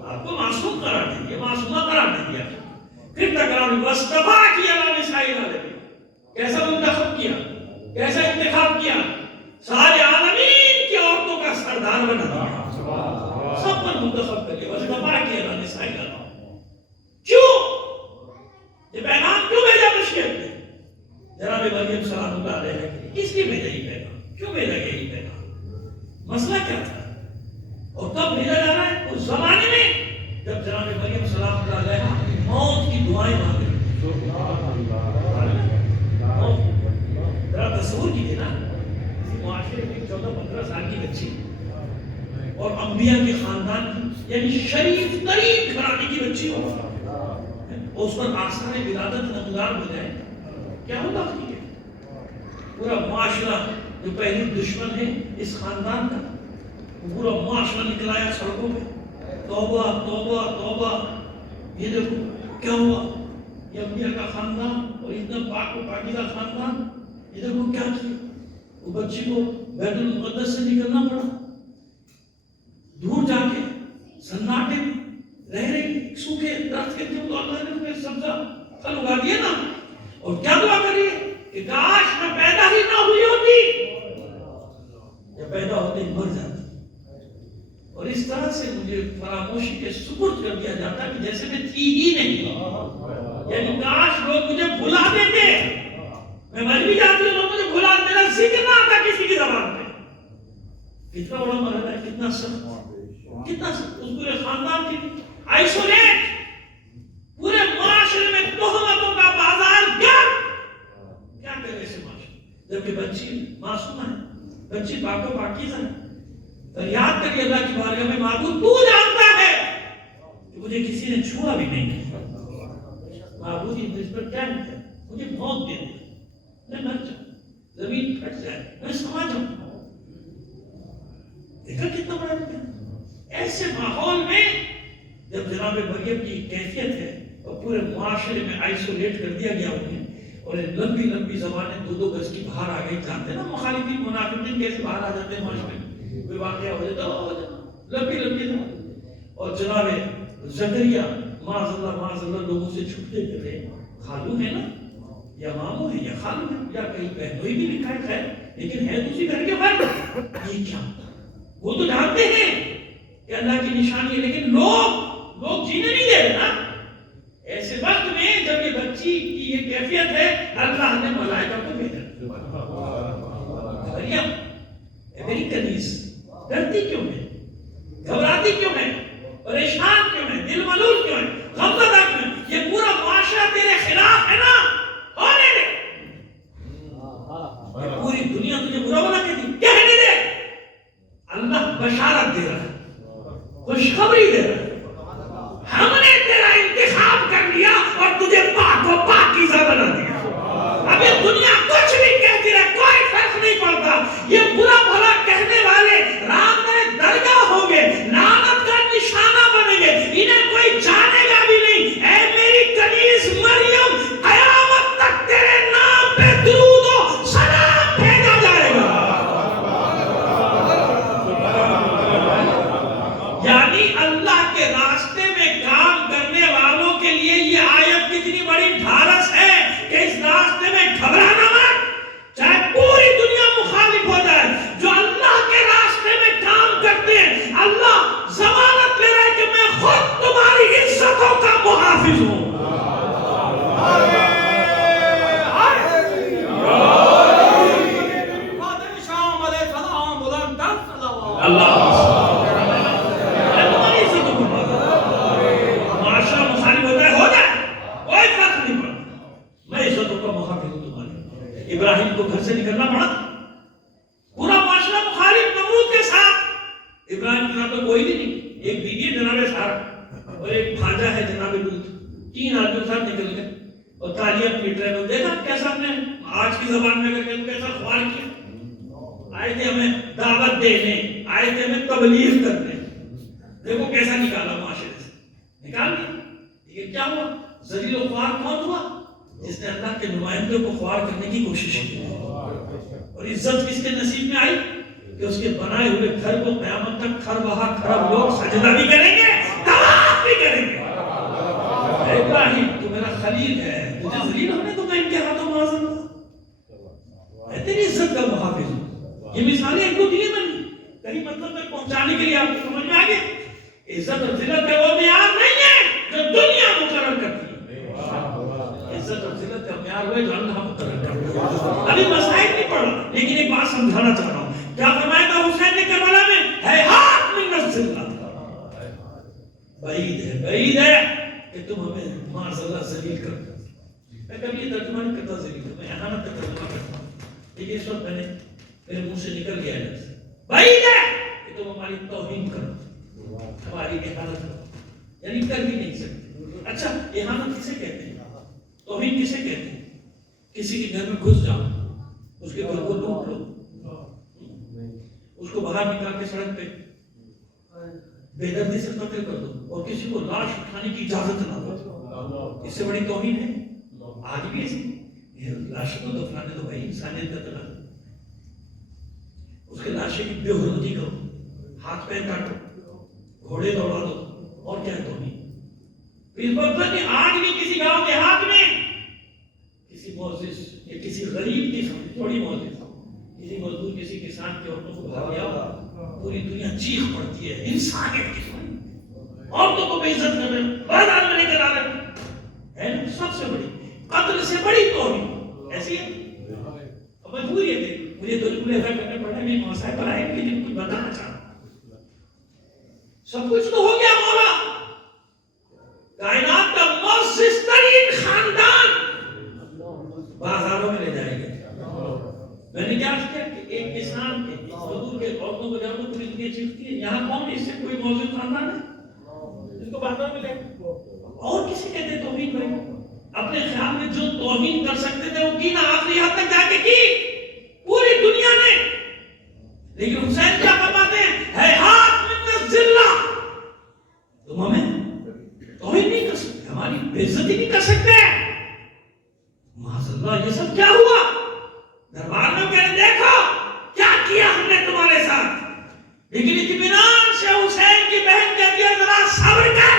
آپ کو معصوم قرار دے دیا، معصومہ قرار دے دیا، پھر تکرار وصطفیٰ کیا اللہ نسائی عالمی، کیسا منتخب کیا، کیسا انتخاب کیا، سارے عالمین کی عورتوں کا سردار بنا دیا، سب پر منتخب کر لیا، وصطفیٰ کیا اللہ نسائی عالمی، کیوں یہ پیغام کیوں بھیجا بشریت نے، جناب مریم سلام اللہ علیہ نے کس لیے بھیجا یہ پیغام، کیوں بھیجا گیا یہ پیغام، مسئلہ کیا تھا، اور کب بھیجا جا رہا ہے، اس زمانے میں جب جناب مریم سلام اللہ علیہ موت کی دعائیں مانگ رہی ذرا تصور کیجیے نا، کسی معاشرے میں 14-15 سال کی بچی اور انبیاء کے خاندان کی یعنی شریف ترین گھرانے کی بچی ہو، اس پر آثار ولادت نمودار ہو جائے، کیا ہوگا اس لیے، پورا معاشرہ جو پہلی دشمن ہے اس خاندان کا، پورا معاشرہ نکلایا سڑکوں پہ، توبہ توبہ توبہ، یہ دیکھو کیا ہوا، یہ انبیاء کا خاندان اور اتنا پاک و پاکیزہ خاندان، یہ دیکھو کیا کیا، وہ بچی کو بیت المقدس سے نکلنا پڑا، دور جا کے سناٹے میں رہ رہی سوکھے درخت کے جو تو اللہ نے اس سبزہ پھل اگا دیا نا، اور کیا دعا کریے کہ کاش میں پیدا ہی نہ ہوئی ہوتی، یا پیدا ہوتے ہی مر جاتی، اور اس طرح سے مجھے فراموشی کے سپرد کر دیا جاتا کہ جیسے میں تھی ہی نہیں، یعنی کاش لوگ مجھے بھلا دیتے، میں مر بھی جاتی ہوں لوگ مجھے بھلا دیتے، میرا ذکر نہ آتا کسی کی زبان پہ، کتنا بڑا مرحلہ ہے، کتنا سخت، کتنا سخت، اس پورے خاندان کی آئسولیٹ، پورے معاشرے میں تہمتوں کا بازار گرم، کیا کرے اسے معاشرے، جبکہ بچی معصوم ہے، بچی پاک و پاکیزہ ہے، فریاد کریے اللہ کی بارگاہ میں، معبود تو جانتا ہے کہ مجھے کسی نے چھوا بھی نہیں، معبود یہ مجھ پر کیا نہیں ہے، مجھے موت دے دے، میں مر جاؤں، زمین پھٹ جائے، میں سما جاؤں، دیکھا کتنا بڑا ہے، ایسے ماحول میں جب جناب مریم کی کیفیت ہے اور پورے معاشرے میں آئسولیٹ کر دیا گیا انہیں، اور لمبی لمبی زبانیں 2-2 گز کی باہر آ گئی، جانتے ہیں نا مخالفین منافقین کیسے باہر آ جاتے ہیں معاشرے میں، کوئی واقعہ ہو جاتا ہے لمبی لمبی زبان، اور جناب زکریا معاذ اللہ لوگوں سے چھپتے کرے، خالو ہے نا یا مامو ہے یا خالو ہے یا کہیں بہنوئی بھی لکھا ہے، خیر لیکن ہے دوسری گھر کے فرق، یہ کیا وہ تو جانتے ہیں کہ اللہ کی نشانی ہے، لیکن لوگ جینے نہیں دے رہے نا، ایسے وقت میں جب یہ بچی کی یہ کیفیت ہے، اللہ نے ملائکہ کو بھیجا، مریم میری کنیز ڈرتی کیوں ہے، گھبراتی کیوں ہے، پریشان کیوں ہے، دل ملول کیوں ہے، غمزدہ کیوں ہے، یہ پورا معاشرہ تیرے خلاف ہے نا، ہونے دے، یہ پوری دنیا تجھے برا بنا کہتی، کہنے دے، اللہ بشارت دے رہا ہے، خوشخبری دے رہا ہے، ہم نے تیرا انتخاب کر لیا اور تجھے پاک و پاکیزہ بنا دیا، اب یہ دنیا کچھ بھی کہتی رہے، کوئی فرق نہیں پڑتا، یہ برا بھلا کہنے والے رام میں درگاہ ہوں گے، لعنت کا نشانہ بنیں گے، انہیں کوئی جانے گا بھی نہیں، اے میری کنیز ابراہیم کو گھر سے نکلنا پڑا، پورا معاشرہ مخالف نمرود کے ساتھ، ابراہیم کے ساتھ تو کوئی بھی نہیں، ایک بیوی ہے جناب سارہ اور ایک بھانجا ہے جناب لوط، 3 آدمی کے ساتھ نکل گئے اور تالیاں پیٹ رہے ہیں۔ دیکھا کیسا ہم نے آج کی زبان میں اگر کیسا خوار کیا، آئے تھے ہمیں دعوت دینے، آئے تھے ہمیں تبلیغ کرنے، دیکھو کیسا نکالا معاشرے سے، نکال دیا۔ یہ کیا ہوا؟ ذلیل و خوار کون ہوا؟ جس نے اللہ کے نمائندوں کو خوار کرنے کی کوشش کی۔ اور عزت کس کے نصیب میں آئی کہ اس کے بنائے ہوئے گھر کو قیامت تک کھر بہا کھرب لوگ سجدہ بھی کریں گے، طواف بھی کریں گے۔ اے ابراہیم تو میرا خلیل ہے، تجھے ذلیل ہونے تو میں ان کے ہاتھوں معاذ اللہ، میں تیری عزت کا محافظ ہوں۔ یہ مثالیں ایک دو دیے میں کہیں مطلب تک پہنچانے کے لیے آپ کو سمجھ میں آ گیا۔ عزت اور ذلت کا وہ معیار نہیں ہے جو دنیا مقرر کرتی ہے، عزت اور ذلت کا معیار وہ ہے جو اللہ مقرر کرتا ہے۔ ابھی مسائل نہیں پڑھا لیکن ایک بات سمجھانا چاہ رہا ہوں، کیا فرمایا تھا حسین نے کربلا میں؟ ہیہات من الذلہ، بعید ہے، بعید ہے کہ تم ہمیں معاذ اللہ ذلیل کرتے ہو۔ میں کبھی یہ ترجمہ نہیں کرتا ذلیل، میں احانت کا ترجمہ کرتا ہوں، لیکن اس وقت میرے منہ سے نکل گیا ہے، بعید ہے کہ تم ہماری توہین کرو، ہماری احانت کرو، یعنی کر بھی نہیں سکتے۔ اچھا احانت کسے کہتے ہیں؟ توہین کسے کہتے ہیں؟ کسی کے گھر میں گھس جاؤ، اس کے گھر کو لوٹ لو، اس کو باہر نکال کے سڑک پہ بے دردی سے قتل کر دو اور کسی کو لاش اٹھانے کی اجازت نہ دو، اس سے بڑی توہین ہے؟ آج بھی ایسی لاش کو دفنانے دو بھائی، انسانیت کا تقاضا، اس کے لاشے کی بے حرمتی کرو، ہاتھ پیر کاٹو، گھوڑے دوڑا دو، اور کیا ہے توہین؟ اس وقت آج بھی کسی گاؤں دیہات میں کسی معزز یا کسی غریب کی تھوڑی معزز، کسی مزدور کسی کسان کی عورتوں کو بھاگ گیا، پوری دنیا چیخ پڑتی ہے، انسانیت کی عورتوں کو بے عزت کر رہے ہیں، بازار میں لے کر آ رہے ہیں، سب سے بڑی قتل سے بڑی توہین ایسی ہے۔ اب مجبوری ہے کہ مجھے تو جملے ادا کرنے پڑے، میں مسائل پر آئے لیکن کچھ بتانا چاہتا ہوں۔ سب کچھ تو ہو گیا، مولا کائنات کا معزز ترین خاندان بازاروں میں لے جائے گا۔ میں نے کیا کیا کہ ایک کسان کے مزدور کے عورتوں کو جب پوری دنیا چیختی ہے، یہاں کون اس سے کوئی معزز خاندان ہے جس کو بازار میں لے؟ اور کسی کہتے ہیں توہین بھائی، اپنے خیال میں جو توہین کر سکتے تھے وہ کی نہ، آخری حد تک جا کے کی پوری دنیا نے۔ لیکن حسین کیا فرماتے ہیں؟ ہیہات من الذلہ، تم ہمیں توہین نہیں کر سکتے، ہماری بے عزتی نہیں کر سکتے۔ معاذ اللہ، یہ سب کیا ہوا؟ دربار میں کہنے دیکھو کیا کیا ہم نے تمہارے ساتھ، لیکن اطمینان سے حسین کی بہن کہتی ہے ذرا صبر کر،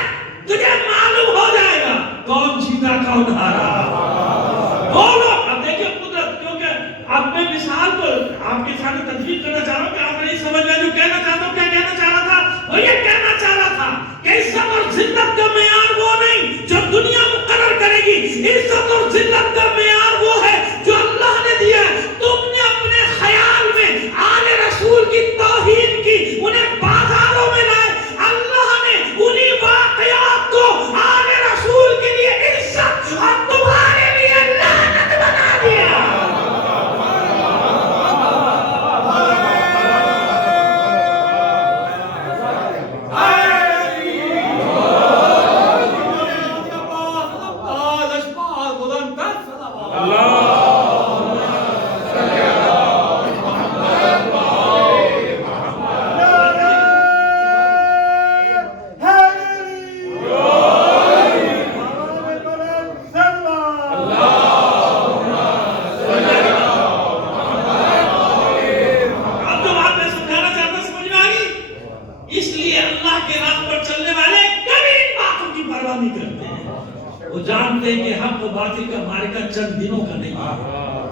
تجھے معلوم ہو جائے گا کون جیتا کون ہارا۔ بولو اب دیکھیں قدرت، کیونکہ اب میں مثال کو آپ کے سامنے تجویز کرنا چاہ رہا ہوں کہ آپ نہیں سمجھ میں جو کہنا چاہتا ہوں۔ کیا کہنا چاہ رہا تھا؟ وہ یہ کہنا چاہ رہا تھا کہ عزت اور ذلت کا معیار وہ نہیں جو دنیا مقرر کرے گی، عزت اور ذلت کا معیار وہ ہے جو اللہ نے دیا ہے۔ تم نے اپنے خیال میں آل رسول کی توہین کی، انہیں بازاروں میں لائے، اللہ نے انہی واقعات کو آل رسول کے لیے عزت اور تمہارے لیے لعنت بنا دیا۔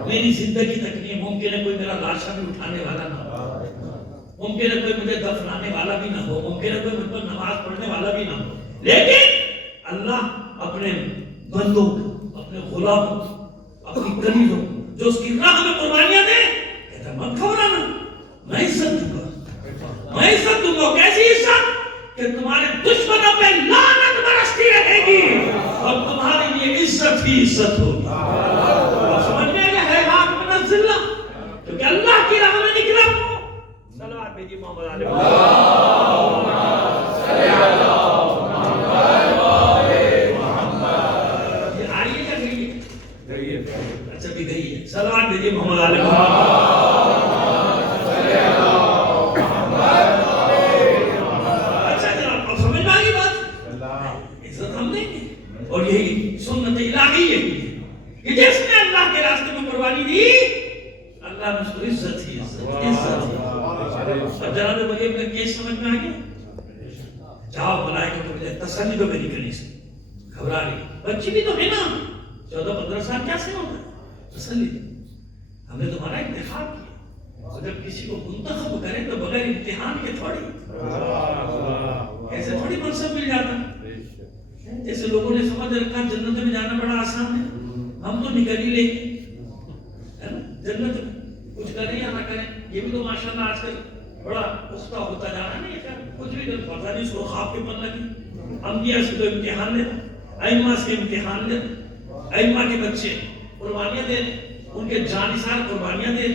میری زندگی تک نہیں، ممکن ہے کوئی میرا لاشا بھی اٹھانے والا نہ ہو، ممکن ہے کوئی مجھے دفنانے والا بھی نہ ہو، ممکن ہے کوئی مجھ پر نماز پڑھنے والا بھی نہ ہو، لیکن اللہ اپنے بندوں کو، اپنے غلاموں کو، اپنی کنیزوں کو جو اس کی راہ میں قربانیاں دیں، کہتا ہے مت گھبرانا، میں عزت دوں گا، میں عزت دوں گا۔ کیسی عزت؟ کہ تمہارے دشمنوں پہ لعنت برستی رہے گی اور تمہارے لیے عزت ہی عزت ہوگی۔ سمجھ میں آیا ہے؟ اچھا بھی گئی ہے. صلوات بھیجیے محمد علیہ محمد. اچھا جناب اب سمجھ میں آ گئی بات. عزت ہم دیں گے اور یہی سنت الہی یہی ہے کہ جس نے اللہ کے راستے میں قربانی دی اللہ نے اس کو عزت ہی عزت ہی. اب جناب مریم کا کیس سمجھ میں آ گیا. جاؤ ملائکہ کو بھیجا تسلی تو میری کنی سے گھبرا رہی بچی بھی تو ہے نا 14-15 سال کیسے ہوتا ہے تسلی. ہم نے تمہارا انتخاب کیا اور جب کسی کو منتخب کریں تو بغیر امتحان کے تھوڑی ایسے تھوڑی منصب مل جاتا. جیسے لوگوں نے سمجھ رکھا جنت میں جانا بڑا آسان ہے. ہم تو نکل ہی لیں گے جنت میں کچھ کریں یا نہ کریں. یہ بھی تو ماشاءاللہ آج کل بڑا پختہ ہوتا جا رہا ہے. نہیں کچھ بھی پتہ نہیں اس کو خواب کے پن لگی. انبیاء سے تو امتحان لینا ائمہ سے امتحان لینا. ائمہ کے بچے قربانیاں دے ان کے جانثار قربانیاں دے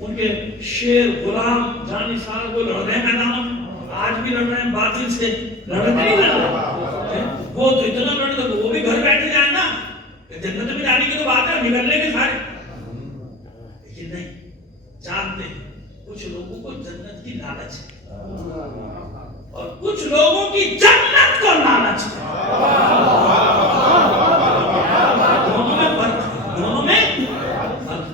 ان کے شیر غلام جانثار وہ لڑ رہے ہیں میدانوں میں. آج بھی لڑ رہے ہیں باطل سے لڑ نہیں رہے. وہ تو اتنا لڑ رہے تو وہ بھی گھر بیٹھے جائیں نا. جنت میں جانے کی تو بات ہے نکلنے کے سارے. لیکن نہیں جانتے کچھ لوگوں کو جنت کی لالچ ہے اور کچھ لوگوں کی جنت کو لالچ ہے. دونوں میں فرق ہے. دونوں میں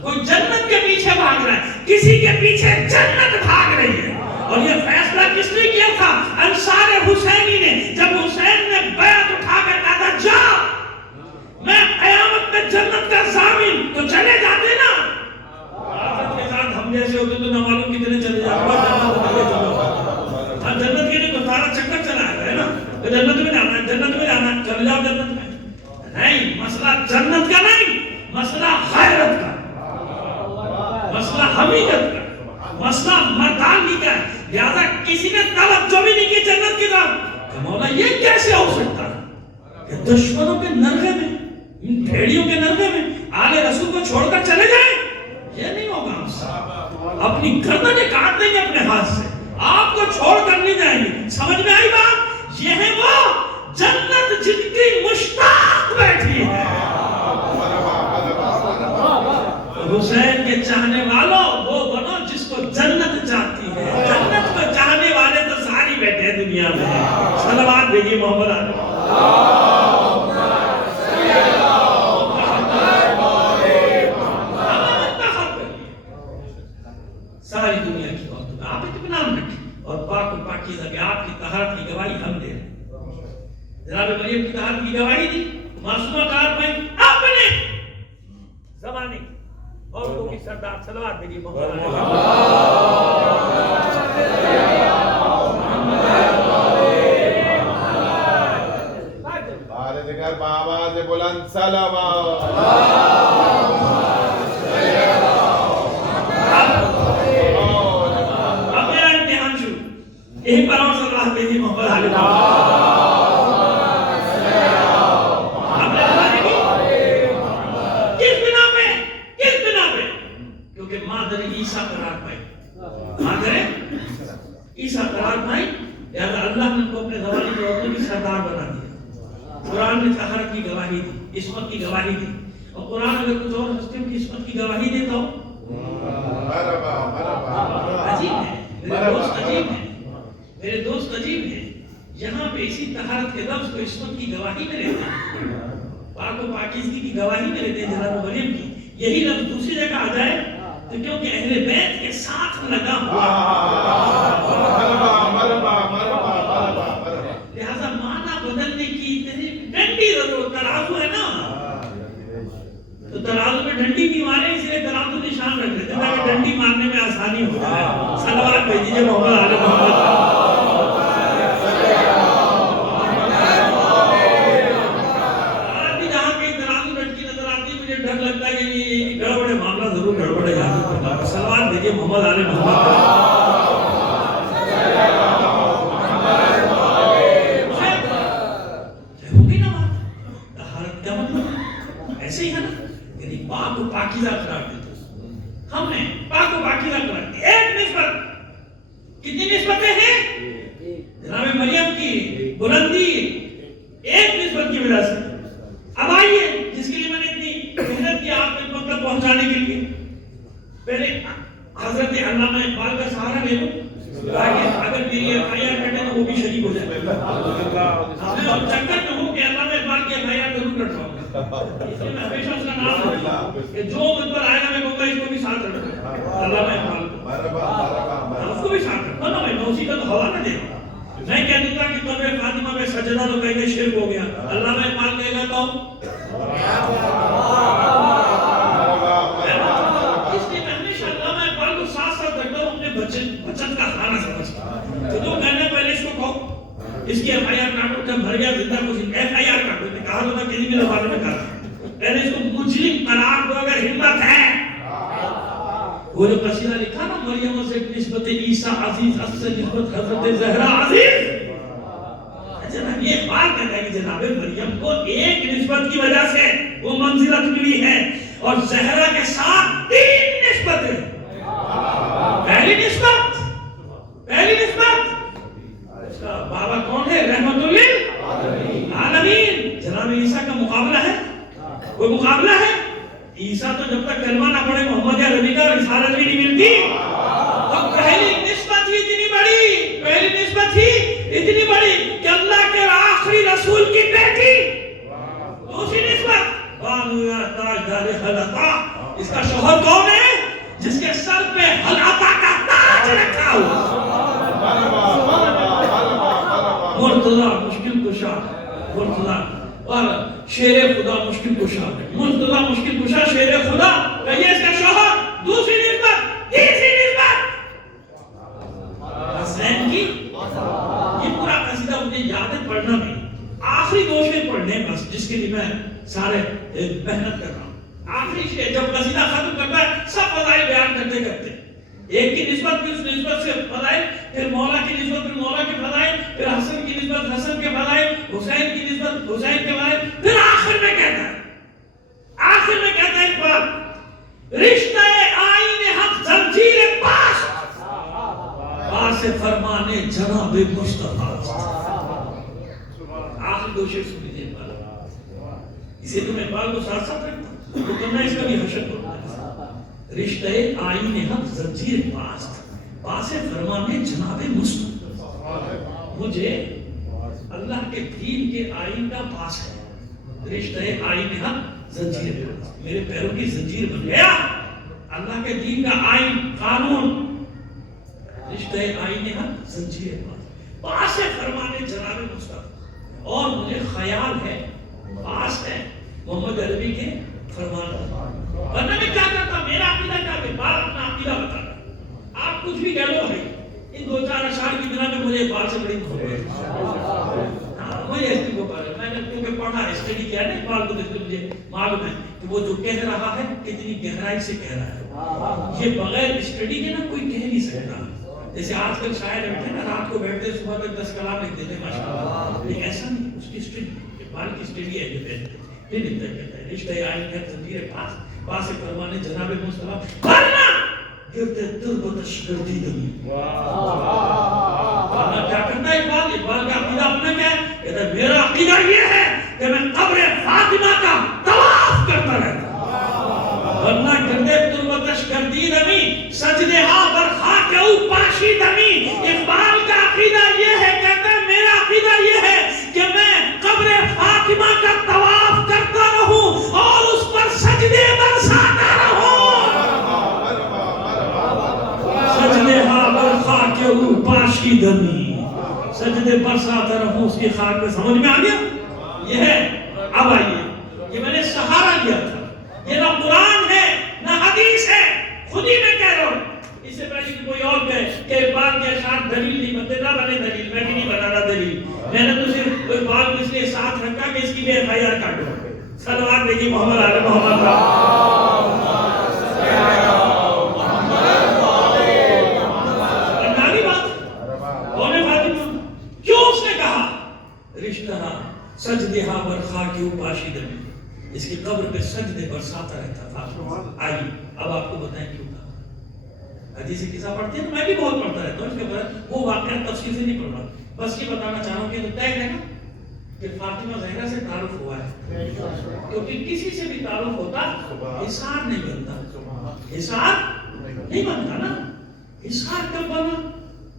کوئی جنت کے پیچھے بھاگ رہا ہے کسی کے پیچھے جنت بھاگ رہی ہے. اور یہ فیصلہ کس نے کیا تھا؟ انصار حسینی نے. جب حسین نے بیعت اٹھا کر کہا تھا جا میں قیامت میں جنت کا ضامن تو چلے جاتے نا. آخرت کے ساتھ ہم جیسے ہوتے تو نہ معلوم کتنے چلے جاتے. جنت کے لیے تو سارا چکر چلا ہے نا. جنت میں جانا ہے جنت میں جانا ہے چل جاؤ جنت میں. نہیں مسئلہ جنت کا نہیں مسئلہ غیرت کا مسئلہ حمیت کا مسئلہ مردانگی کا ہے. لہذا کسی نے توجہ بھی نہیں کی جنت کی طرف کہ مولا یہ کیسے ہو سکتا ہے کہ دشمنوں کے نرغے میں ان بھیڑیوں کے نرغے میں آل رسول کو چھوڑ کر چلے جائیں. یہ نہیں ہوگا ہم سے. اپنی گردنیں کاٹ دیں گے اپنے ہاتھ سے. آپ کو چھوڑ کر نہیں جائیں گے. سمجھ میں آئی بات؟ یہ ہے وہ جنت جن کی مشتاق بیٹھی ہے. حسین کے چاہنے والوں وہ بنو جس کو جنت چاہتی ہے. جنت کو چاہنے والے تو ساری بیٹھے ہیں دنیا میں. صلوات بھیجیے محمد علیہ. ساری دنیا کی بات آپ اطمینان رکھیں اور پاک و پاکیزہ کہ آپ کی طہارت کی گواہی ہم دے رہے ہیں. جناب مریم کی طہارت کی گواہی دی معصومہ کار میں اپنے زمانے اور وہ کی سردار. صلوات بھیجیے محمد علیہ. دیگر بابا سے بلند صلوات. اب میرا امتحان شروع. یہی پر اور صلوات بھیجیے محمد علیہ. عیسیٰ قرار پائے عیسیٰ قرار پائے. لہذا اللہ نے کو اپنے زمانے کے عورتوں کی سردار بنا دیا. قرآن نے طہارت کی گواہی دی عصمت کی گواہی دی. اور قرآن اگر کچھ اور ہستیوں کی عصمت کی گواہی دیتا ہو عجیب ہے میرے دوست. عجیب ہے میرے دوست. عجیب ہے. یہاں پہ اسی طہارت کے لفظ کو عصمت کی گواہی میں لیتے ہیں پاک و پاکیزگی کی گواہی میں لیتے ہیں جناب مریم کی. یہی لفظ دوسری جگہ آ جائے تو کیونکہ اہل بیت کے ساتھ لگا ہوا لہذا معنی بدلنے کی اتنی ڈنڈی ضرورت. ترازو ہے نا تو ترازو میں ڈنڈی نہیں مارے اس لیے ترازو نشان رکھ لیتے تاکہ ڈنڈی مارنے میں آسانی ہو جائے. صلوات بھیجیے محمد علیہ محمد. سلوات بھیجیے محمد علیہ محمد. ہوگی نا بات. طہارت کا مطلب ایسے ہی ہے نا یعنی پاک و پاکیزہ قرار دیتے. ہم نے پاک و پاکیزہ قرار دی. ایک نسبت کتنی نسبتیں ہیں جناب مریم کی بلندی ایک نسبت کی وجہ سے. اب آئیے جس کے لیے میں نے اتنی محنت کی آپ پہنچانے کے لیے پہلے حضرت علامہ اقبال کا سہارا لے لو تاکہ اگر میری FIR کٹے تو وہ بھی شریک ہو جائے. میں اور چکر میں ہوں کہ علامہ اقبال کی FIR ضرور کٹواؤں گا. اس لیے میں ہمیشہ اس کا نام لوں کہ جو مجھ پر آئے گا میں کہوں گا اس کو بھی ساتھ رکھنا علامہ اقبال کو. اس کو بھی ساتھ رکھنا نا. میں اسی کا تو حوالہ دے رہا ہوں. میں کہہ دوں گا کہ قبر فاطمہ میں سجدہ تو کہیں گے شرک ہو گیا. علامہ اقبال کہے گا تو بچت کا خانہ سمجھتا. تو میں نے پہلے اس کو کہو اس کی FIR کاٹو. جب بھر گیا زندہ کو FIR کاٹو. میں کہا تو کسی بھی زبان میں کہا پہلے اس کو مجرم قرار دو اگر ہمت ہے. وہ جو قصیدہ لکھا نا مریم سے نسبت عیسیٰ عزیز سے نسبت حضرت زہرا عزیز. جناب یہ بات کہتا ہے کہ جناب مریم کو ایک نسبت کی وجہ سے وہ منزلت ملی ہے اور زہرا کے ساتھ 3 نسبتیں. پہلی نسبت اس کا بابا کون ہے؟ رحمت للعالمین. جناب عیسیٰ کا مقابلہ ہے؟ کوئی مقابلہ ہے؟ عیسیٰ تو جب تک کلمہ نہ پڑھے محمد عربی کا رسالت بھی نہیں ملتی. تو پہلی نسبت ہی اتنی بڑی کہ اللہ کے آخری رسول کی بیٹی. دوسری نسبت بانو تاجدار حلقہ. اس کا شوہر کون ہے؟ جس کے سر پہ حلقہ کا تاج رکھا ہوا. مرتضی مشکل کشا. مرتضی اور شیر خدا مشکل کشا. مرتضی مشکل کشا شیر خدا. کہیے اس کا شوہر. دوسری نسبت. تیسری نسبت حسین کی. یہ پورا قصیدہ مجھے یاد ہے پڑھنا بھی. آخری 2 شعر پڑھنے بس جس کے لیے میں سارے محنت کر رہا ہوں. آخری شعر جب قصیدہ ختم کرتا ہے سب فضائل بیان کرتے کرتے ایک کی نسبت بھی اس نسبت سے فضائل, پھر مولا کی نسبت پھر مولا کے فضائل, پھر حسن کی نسبت حسن کے فضائل, حسین کی نسبت حسین کے فضائل, پھر آخر میں کہتا ہے ایک بات. رشتہ آئین حق زنجیر پاس پاس فرمانے جناب مصطفیٰ. آخر 2 شعر سن لیجیے اقبال. اسے تو میں اقبال کو ساتھ ساتھ رکھتا ہوں تو کرنا اس کا بھی حشر ہوتا ہے. رشتہ آئین حق زنجیر پاس فرمانے جناب مصطفیٰ. مجھے اللہ کے دین کے آئین کا پاس ہے. رشتہ آئین حق زنجیر میرے پیروں کی زنجیر بن گیا. اللہ کے دین کا آئین قانون رشتہ آئین حق زنجیر پاس فرمانے جناب مصطفیٰ. اور مجھے خیال ہے پاس ہے محمد عربی کے فرمان. ورنہ میں کیا کرتا, میرا عقیدہ کیا ہے, بار اپنا عقیدہ بتانا. آپ کچھ بھی کہہ لو بھائی, ان 2-4 اشعار کی بنا پہ مجھے اقبال سے بڑی محبت ہے. مجھے اس کو میں نے کیونکہ پڑھا اسٹڈی کیا ہے نا اقبال کو, دیکھ مجھے معلوم ہے کہ وہ جو کہہ رہا ہے کتنی گہرائی سے کہہ رہا ہے. یہ بغیر اسٹڈی کے نا کوئی کہہ نہیں سکتا. جیسے آج کل شاعر بیٹھے نا رات کو بیٹھتے صبح تک 10 کلام لکھ دیتے ماشاءاللہ. لیکن ایسا نہیں, اس کی اسٹڈی اقبال کی اسٹڈی ہے جو بیٹھتے پھر لکھتا کہتا ہے رشتہ آئین حق زنجیر پاس فرمانے جناب مصطفیٰ. ورنہ گرتے تربتش کردی دمی. ورنہ کیا کرتا ہے اقبال؟ اقبال کا عقیدہ اپنا کیا ہے؟ کہتا ہے میرا عقیدہ یہ ہے کہ میں قبر فاطمہ کا طواف کرتا رہتا. ورنہ گرتے تربتش کردی دمی سجدے ہاں برخا کے او پاشی دمی. اقبال کا عقیدہ یہ ہے, کہتا ہے میرا عقیدہ یہ ہے کہ میں قبر فاطمہ کا طواف کرتا رہوں اور اس پر سجدے برساتا رہوں. سجدے ہاں برخا کے او پاشی دمی, سجدے برساتا رہوں اس کی خاک میں. سمجھ میں آ گیا؟ یہ ہے. اب آئیے, یہ میں نے سہارا لیا تھا. یہ نہ قرآن ہے نہ حدیث ہے, خود ہی میں کہہ رہا ہوں. اس سے پہلے کوئی اور کہے کہ اقبال کے اشعار دلیل نہیں بنتے, نہ بنے دلیل. میں بھی نہیں بنانا دلیل. میں نے تو صرف اقبال کو اس لیے ساتھ رکھا کہ اس کی بھی FIR کاٹو. صلوات دیجیے محمد علی محمد کا. بات کون ہے فاطمہ؟ کیوں اس نے کہا رشتہ سجدے ہاں برخا کی او پاشی دمی, اس کی قبر پہ سجدے برساتا رہتا تھا. آئیے اب آپ کو بتائیں کیوں کہا. حدیث قصہ پڑھتے ہیں, میں بھی بہت پڑھتا رہتا ہوں. اس کے بعد وہ واقعہ تفصیل سے نہیں پڑھ رہا, بس یہ بتانا چاہ رہا ہوں کہ تو طے ہے نا کہ فاطمہ زہرا سے تعارف ہوا ہے، کیونکہ کسی سے بھی تعارف ہوتا حصار نہیں بنتا، حصار نہیں بنتا نا۔ حصار کب بنا؟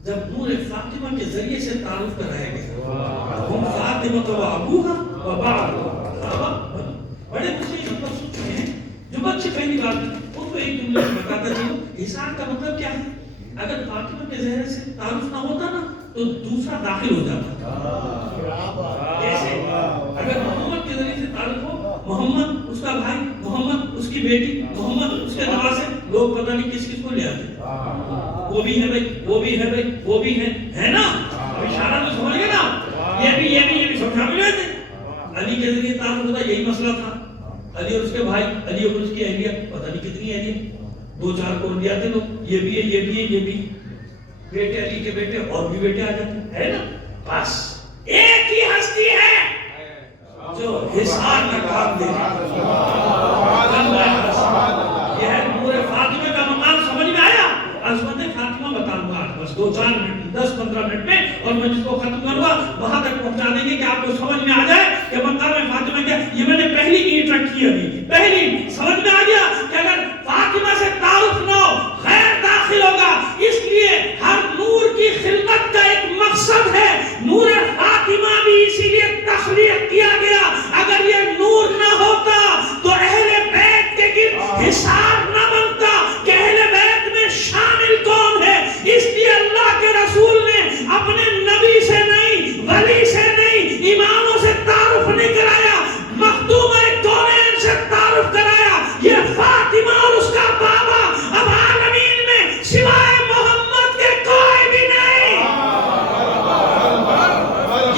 جب نور فاطمہ کے ذریعے سے تعارف کرایا گیا، ہم فاطمہ و ابوہا و بعض بڑے مجھے مطلب سوچتے ہیں جو بچے پہلی بار ان کو ایک جملے میں بتاتا چلو حصار کا مطلب کیا ہے۔ اگر فاطمہ کے زہرے سے تعارف نہ ہوتا نا تو دوسرا داخل ہو جاتا۔ کیسے؟ اگر محمد کے ذریعے سے تعارف ہو، محمد اس کا بھائی، محمد اس کی بیٹی، محمد اس کے نواسے، لوگ پتہ نہیں کس کس کو لے آتے، وہ بھی ہے بھائی، وہ بھی ہے بھائی، وہ بھی ہے نا۔ اب اشارہ تو سمجھ گئے نا، یہ بھی سب شامل ہوئے تھے۔ علی کے ذریعے تعارف ہوتا، یہی مسئلہ تھا۔ علی اور اس کے بھائی، علی اور اس کی اہلیہ، پتہ نہیں کتنی اہلیہ، 2-4 کو دیا تھے لوگ، یہ بھی ہے، یہ بھی ہے، یہ بھی، بیٹے علی کے بیٹے اور بھی بیٹے آ جاتے ہیں نا۔ بس ایک ہی ہستی ہے جو حصار کا کام دے رہی ہے۔ یہ ہے نور فاطمہ کا مقام، سمجھ میں آیا؟ عظمت فاطمہ بتاؤں گا بس 2-4 منٹ 10-15 منٹ میں، اور میں جس کو ختم کروں گا وہاں تک پہنچا دیں گے کہ آپ کو سمجھ میں آ جائے کہ مقام فاطمہ کیا۔ یہ میں نے پہلی اینٹ رکھی ہے، ابھی پہلی سمجھ میں آ گیا کہ اگر فاطمہ سے تعارف نہ ہو غیر داخل ہوگا۔ اس لیے ہر نور کی خلقت کا ایک مقصد ہے، نور فاطمہ بھی اسی لیے تخلیق کیا گیا۔ اگر یہ نور نہ ہوتا تو اہل بیت کے گرد حصار نہ بنتا کہ اہل بیت میں شامل کون ہے۔ اس لیے اللہ کے رسول نے اپنے نبی سے نہیں، ولی سے نہیں، اماموں سے تعارف نہیں کرایا، مخدومہ کونین سے تعارف کرایا۔ یہ فاطمہ اور اس کا بابا اب عالمین میں سوائے محمد کے کوئی بھی نہیں۔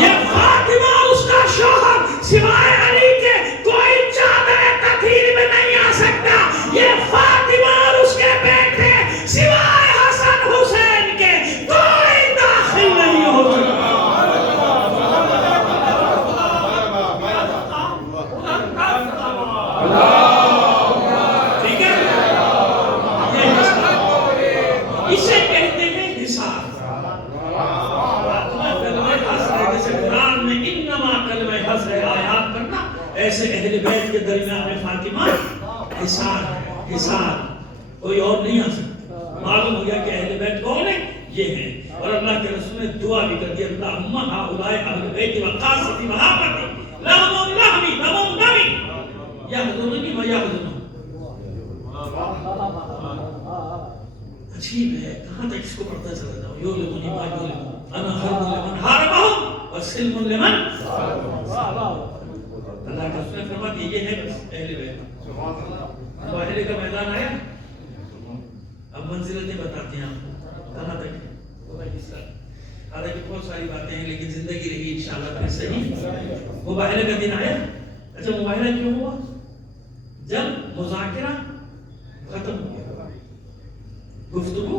یہ فاطمہ اور اس کا شوہر سوائے علی کے کوئی چادر تطہیر میں نہیں آ سکتا۔ یہ فاطمہ اور اس کے بیٹے سوائے حسن حسین کے کوئی داخل نہیں ہو سکتا۔ ٹھیک ہے، اسے کہتے ہیں حصار۔ کلمہ حسر، جیسے قرآن میں انما کلمہ حسر آیات کرنا، ایسے اہل بیت کے درمیان میں فاطمہ حصار ہے، حصار، کوئی اور نہیں آ سکتا۔ معلوم ہو گیا کہ اہل بیت کون ہے، یہ ہیں۔ اور اللہ کے رسول نے دعا بھی کر دی، اللہم ہؤلاء اہل بیت وقاصتی محبتی لہم رحمی لہم نمی یحضننی و یحضنہم۔ عجیب ہے، کہاں تک اس کو پڑھتا چلا جاؤ، یولمنی ما یولمون انا خیر لمن حاربہم وسلم لمن۔ اللہ کے رسول نے فرمایا کہ یہ ہے اہل بیت۔ مباہلے کا میدان آیا، اب منزلتیں بتاتے ہیں آپ کو کہاں تک ہے۔ حالانکہ بہت ساری باتیں ہیں لیکن زندگی رہی انشاءاللہ پھر صحیح۔ مباہلے کا دن آیا۔ اچھا مباہلہ کیوں ہوا؟ جب مذاکرہ ختم ہو گیا، گفتگو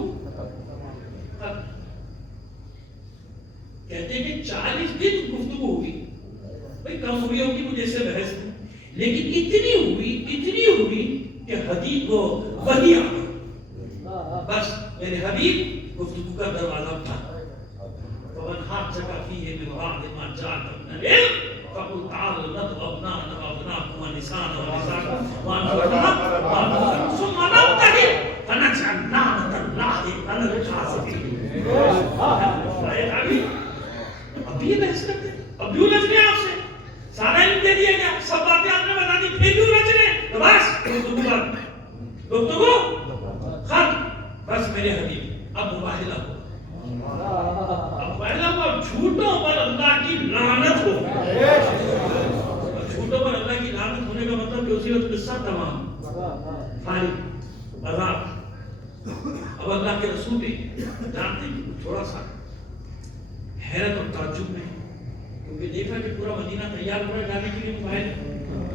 ختم، کہتے ہیں کہ 40 دن گفتگو ہوئی، بھئی کم ہوئی ہوگی مجھے سے بحث میں، لیکن اتنی ہوئی کہ حدیث کو وحی آ گئی۔ بس میرے حبیب گفتگو کا دروازہ تھا۔ فمن حاجک فیہ من بعد ما جاءک من العلم فقل تعالوا ندعو ابناءنا وابناءکم ونساءنا ونساءکم وانفسنا ثم نبتهل فنجعل لعنة الله على الكاذبین۔ اب یہ بحث کرتے ہیں، اب بھی الجھ گئے آپ سے، سارا علم دے دیا گیا، سب باتیں آپ نے بتا دی، پھر بھی الجھ رہے ہیں، تو بس گفتگو ختم۔ بس میرے حبیب اب مباہلہ ہو، اب مباہلہ ہو، جھوٹوں پر اللہ کی لعنت ہو۔ جھوٹوں پر اللہ کی لعنت ہونے کا مطلب کہ اسی وقت قصہ تمام فارغ عذاب۔ اب اللہ کے رسول بھی جانتے ہیں کہ تھوڑا سا حیرت اور تعجب میں، کیونکہ دیکھا کہ پورا مدینہ تیار ہو رہا ہے جانے کے لیے، مباہلہ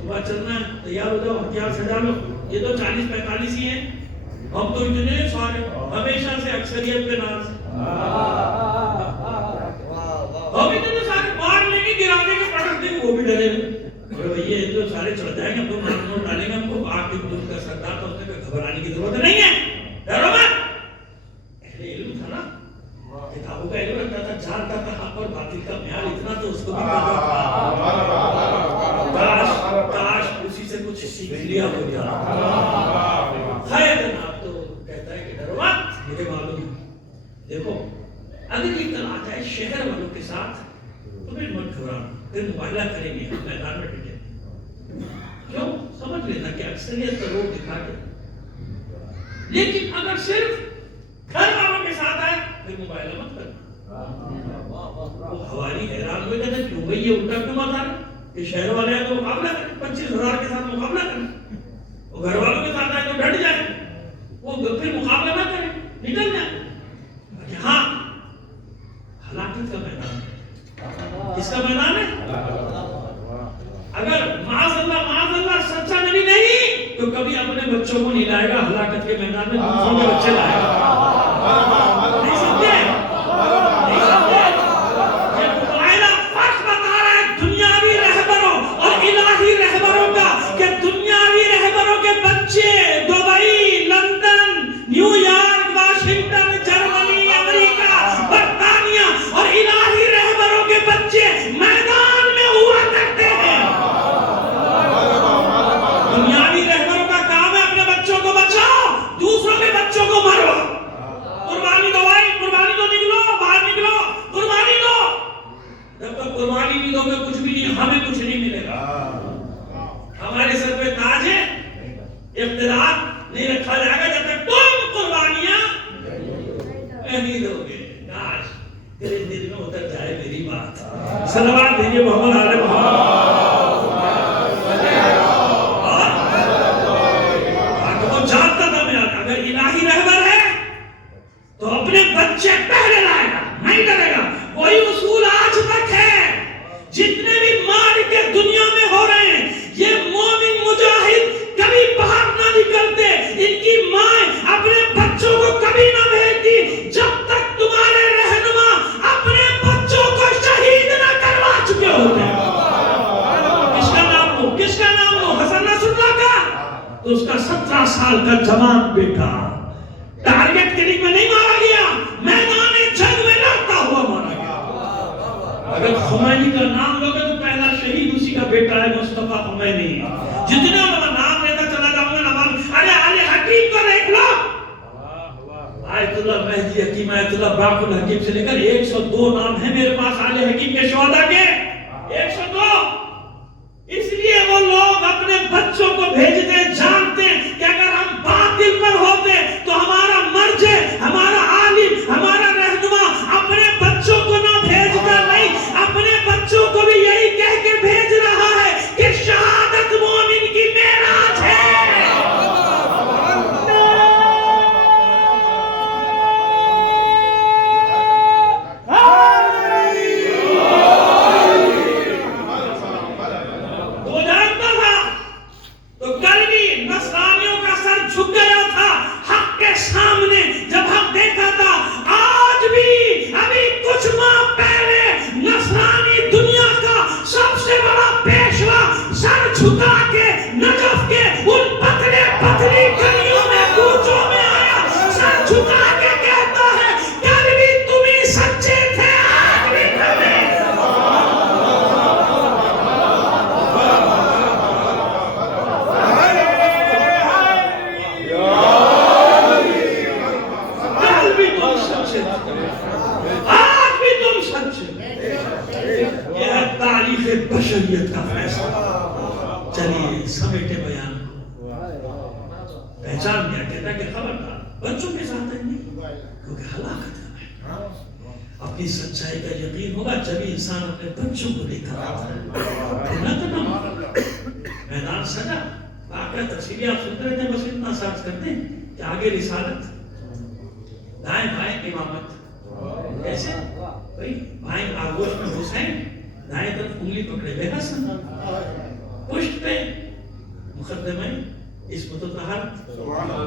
صبح چلنا ہے، تیار ہو جاؤ، ہتھیار سجا لو۔ یہ تو 40-45 ہی ہیں، ہم تو اتنے سارے، ہمیشہ سے اکثریت پہ ناز، ہم اتنے سارے مار لیں گے، گرانے کے پڑھ دیں گے، وہ بھی ڈرے بھئی یہ تو سارے چڑھ جائیں گے، ہم کو مارنوں ڈالیں گے، ہم کو آگ کے دل کا سردار، تو اس نے گھبرانے کی ضرورت نہیں ہے، ڈرو مت۔ اہل علم تھا نا، کتابوں کا علم رکھتا تھا، جانتا تھا حق اور باطل کا معیار، اتنا تو اس کو بھی پتا تھا۔ پھر مباہلہ کریں گے ہم میدان میں ڈٹیں گے. کیوں؟ سمجھ لینا کہ اکثریت کا روپ دکھا کے. لیکن اگر صرف گھر والوں کے ساتھ آئے پھر مباہلہ مت کرنا. وہ حواری حیران ہوئے کہتے ہیں کیوں بھئی یہ الٹا کیوں بتا رہا ہے کہ شہر والے ہیں تو مقابلہ کریں, 25,000 کے ساتھ مقابلہ کریں, وہ گھر والوں کے ساتھ آئے تو ڈٹ جائیں, وہ پھر مقابلہ نہ کریں, نکل جائیں. ہاں ہلاکت کا میدان ہے. کس کا میدان ہے؟ اگر معاذ اللہ سچا نبی نہیں تو کبھی اپنے بچوں کو نہیں لائے گا ہلاکت کے میدان میں, دوسروں کے بچے لائے گا. نہیں سمجھے؟ نہیں سمجھے؟ یہ مباہلہ فرق بتا رہا ہے دنیاوی رہبروں اور الہی رہبروں کا, کہ دنیاوی رہبروں کے بچے Dubai, London, New York, Washington, جرمنی, امریکہ, برطانیہ, اور الہی رہبروں کے بچے میدان میں ہوا کرتے ہیں. دنیاوی رہبروں کا کام ہے اپنے بچوں کو بچاؤ, دوسروں کے بچوں کو مارو. قربانی دو بھائی, قربانی دو, نکلو باہر نکلو, قربانی دو. جب تک قربانی نہیں دو گے کچھ بھی نہیں, ہمیں کچھ نہیں ملے گا. ہمارے سر پہ تاج ہے, اقتدار نہیں رکھا جائے گا جب تک تم قربانیاں نہیں دو گے. کاش تیرے دل میں اتر جائے میری بات. صلوات بھیجیے محمد آل محمد. وہ جانتا تھا میرا اگر الہی رہبر ہے تو اپنے بچے پہلے لائے گا, نہیں ڈرے گا. وہی اصول آج تک ہے. جتنے بھی مار کے دنیا میں ہو رہے ہیں, یہ مومن مجاہد کبھی باہر نہ نکلتے, ان کی مائیں اپنے بچوں کو کبھی نہ بھیجتی جب تک تمہارے رہنما اپنے بچوں کو شہید نہ کروا چکے ہوتے. کس کا نام لو, کس کا نام لو, حسن نصر اللہ کا, تو اس کا 17 سال کا جوان بیٹا ٹارگٹ کلنگ میں نہیں مارا گیا, میدان جنگ میں لڑتا ہوا مارا گیا. اگر خمینی کا نام لوگے تو پہلا شہید اسی کا بیٹا ہے مصطفیٰ خمینی. جتنے میں نام لیتا چلا جاؤں گا نام, ارے آل حکیم کو دیکھ لو, آیت اللہ مہدی حکیم, آیت اللہ باق الحکیم سے لے کر 102 نام ہیں میرے پاس آل حکیم کے شہداء کے, 102. اس لیے وہ لوگ اپنے بچوں کو بھیجتے جانتے کہ اگر ہم باطل پر ہوتے تو ہمارا مرجع, ہمارا عالم, ہمارا رہنما اپنے بچوں کو نہ بھیجتا نہیں, اپنے بچوں کو بھی یہی کہہ کے بھیج رہا ہے کہ شہادت مومن کی معراج ہے. بشریت کا فیصلہ. چلیے سمیٹے بیان کو, پہچان گیا کہتا کہ خبردار بچوں کے ساتھ نہیں, کیونکہ ہلاکت ہے. اپنی سچائی کا یقین ہوگا جب انسان اپنے بچوں کو دیکھا. میدان سجا, واقعہ تفصیلی آپ سنتے رہتے ہیں, بس اتنا سرچ کرتے ہیں کہ آگے رسالت, دائیں بائیں امامت. کیسے بھائی بائیں آگوش میں حسین, دائیں طرف انگلی پکڑے بے حسن, پشت پہ مقدمہ عصمت و طہارت,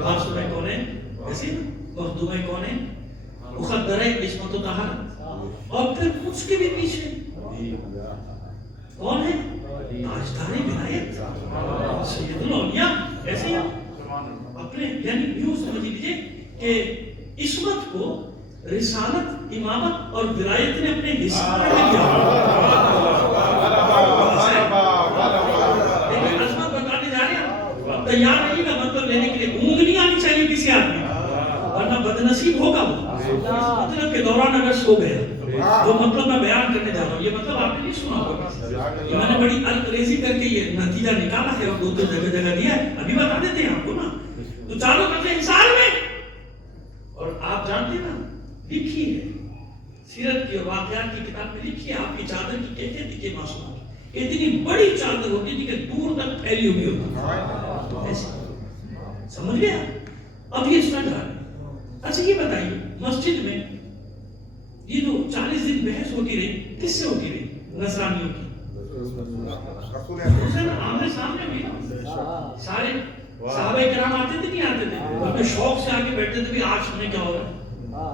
معصومہ کونین ایسے مخدومہ کونین, مقدرہ عصمت و طہارت, اور پھر اس کے بھی پیچھے کون ہے؟ تاجدار ولایت سید الاولیاء. ایسے اپنے یعنی یوں سمجھ لیجیے کہ عصمت کو رسالت, امامت اور ولایت نے اپنے حصہ میں لیا. لیکن عظمت بتانے جا رہے ہیں, تیار نہیں کا مطلب لینے کے لیے اونگ نہیں آنی چاہیے کسی آدمی, ورنہ بدنصیب ہوگا وہ. مطلب کے دوران اگر سو گیا وہ مطلب میں بیان کرنے جا رہا ہوں، یہ مطلب آپ نے نہیں سنا ہوگا، یہ میں نے بڑی الکریزی کر کے یہ نتیجہ نکالا ہے اور دو جگہ جگہ دیا ہے، ابھی بتا دیتے ہیں آپ کو نا، تو چاروں طرف انسان میں، اور آپ جانتے ہیں نا، لکھی ہے سیرت کی اور واقعات کی کتاب میں لکھی ہے آپ کی چادر کی کیفیت دیکھیے معصوم، اتنی بڑی چادر ہوتی تھی کہ دور تک پھیلی ہوئی ہوتی، سمجھ گیا؟ اب یہ سمجھ رہا ہے۔ اچھا یہ بتائیے مسجد میں یہ جو 40 دن بحث ہوتی رہی، کس سے ہوتی رہی؟ نصرانیوں کی، حسین آمنے سامنے بھی سارے صحابہ کرام آتے تھے نہیں آتے تھے، اپنے شوق سے آگے بیٹھتے تھے بھی آج سنے کیا ہوگا،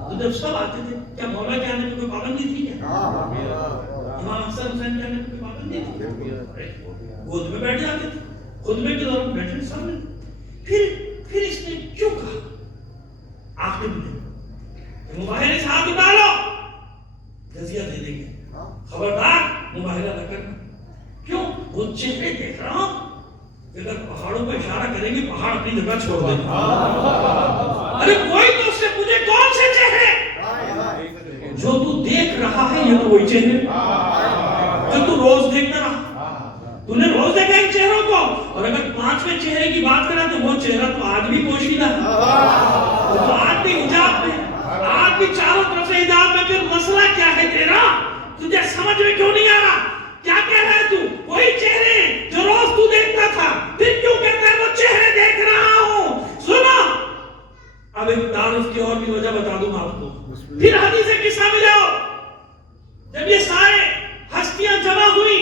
تو جب سب آتے تھے کیا مولا کے آنے میں کوئی پابندی تھی کیا؟ امام حسن حسین کے آنے میں کوئی پابندی تھی؟ گود میں بیٹھ جاتے تھے، خطبے کے دوران بیٹھے سامنے، پھر اس نے کیوں کہا آخر میں مباہرے سے ہاتھ اٹھا لو جزیہ دے دیں گے، خبردار مباہرہ نہ کرنا، کیوں؟ وہ چہرے دیکھ رہا ہوں، اگر پہاڑوں پہ اشارہ کریں گے پہاڑ اپنی جگہ چھوڑ دیں گے، ارے کوئی تو اس سے پوچھے کون سے چہرے؟ جو تو دیکھ رہا ہے یہ تو وہی چہرے جو تو روز دیکھتا رہا، تو نے روز دیکھا ان چہروں کو، اور اگر 5ویں چہرے کی بات کرا تو وہ چہرہ تو آج بھی پوشیدہ ہے، تو آج بھی حجاب میں، آج بھی چاروں طرف سے حجاب میں، پھر مسئلہ کیا ہے تیرا؟ تجھے سمجھ میں کیوں نہیں آ رہا؟ کیا کہہ رہا ہے تو؟ وہی چہرے جو روز تو دیکھتا تھا، پھر کیوں کہتا ہے وہ چہرے دیکھ رہا ہوں؟ سنو اب ایک تعارف کی اور بھی وجہ بتا دوں آپ کو، پھر حدیث قصہ میں جاؤ، جب یہ سارے ہستیاں جمع ہوئی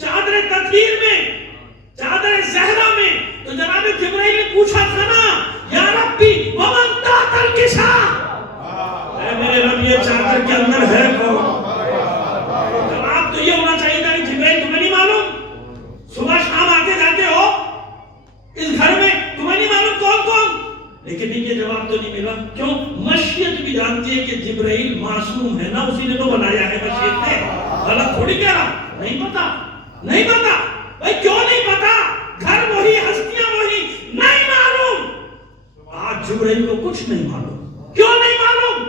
چادر تطہیر میں، چادر زہرا میں، تو جناب جبرائیل نے پوچھا تھا نا یا ربی ومن تحت الکساء، اے میرے رب یہ چادر کے اندر ہے کون؟ جواب تو یہ ہونا چاہیے تھا کہ جبرائیل تمہیں نہیں معلوم؟ صبح شام آتے جاتے ہو اس گھر میں، تمہیں نہیں معلوم کون کون؟ لیکن یہ جواب تو نہیں ملا، کیوں؟ مشیت بھی جانتی ہے کہ جبرائیل معصوم ہے نا، اسی نے تو بنایا ہے مشیت نے، غلط تھوڑی کہہ رہا، نہیں پتا، نہیں پتا، بھائی کیوں نہیں پتا؟ گھر وہی، ہستیاں وہی، نہیں معلوم، آج جبرائیل کو کچھ نہیں معلوم، کیوں نہیں معلوم؟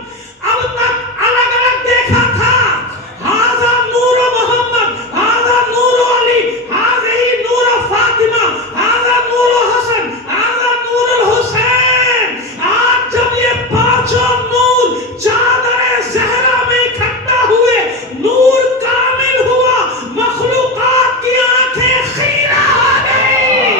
اب تک الگ الگ دیکھا تھا، ہاذا نور محمد، ہاذا نور علی، ہاذا ہی نور فاطمہ، ہاذا نور حسن، ہاذا نور الحسین، آج جب یہ پانچوں نور چادر زہرا میں اکٹھا ہوئے، نور کامل ہوا، مخلوقات کی آنکھیں خیرہ ہو گئی،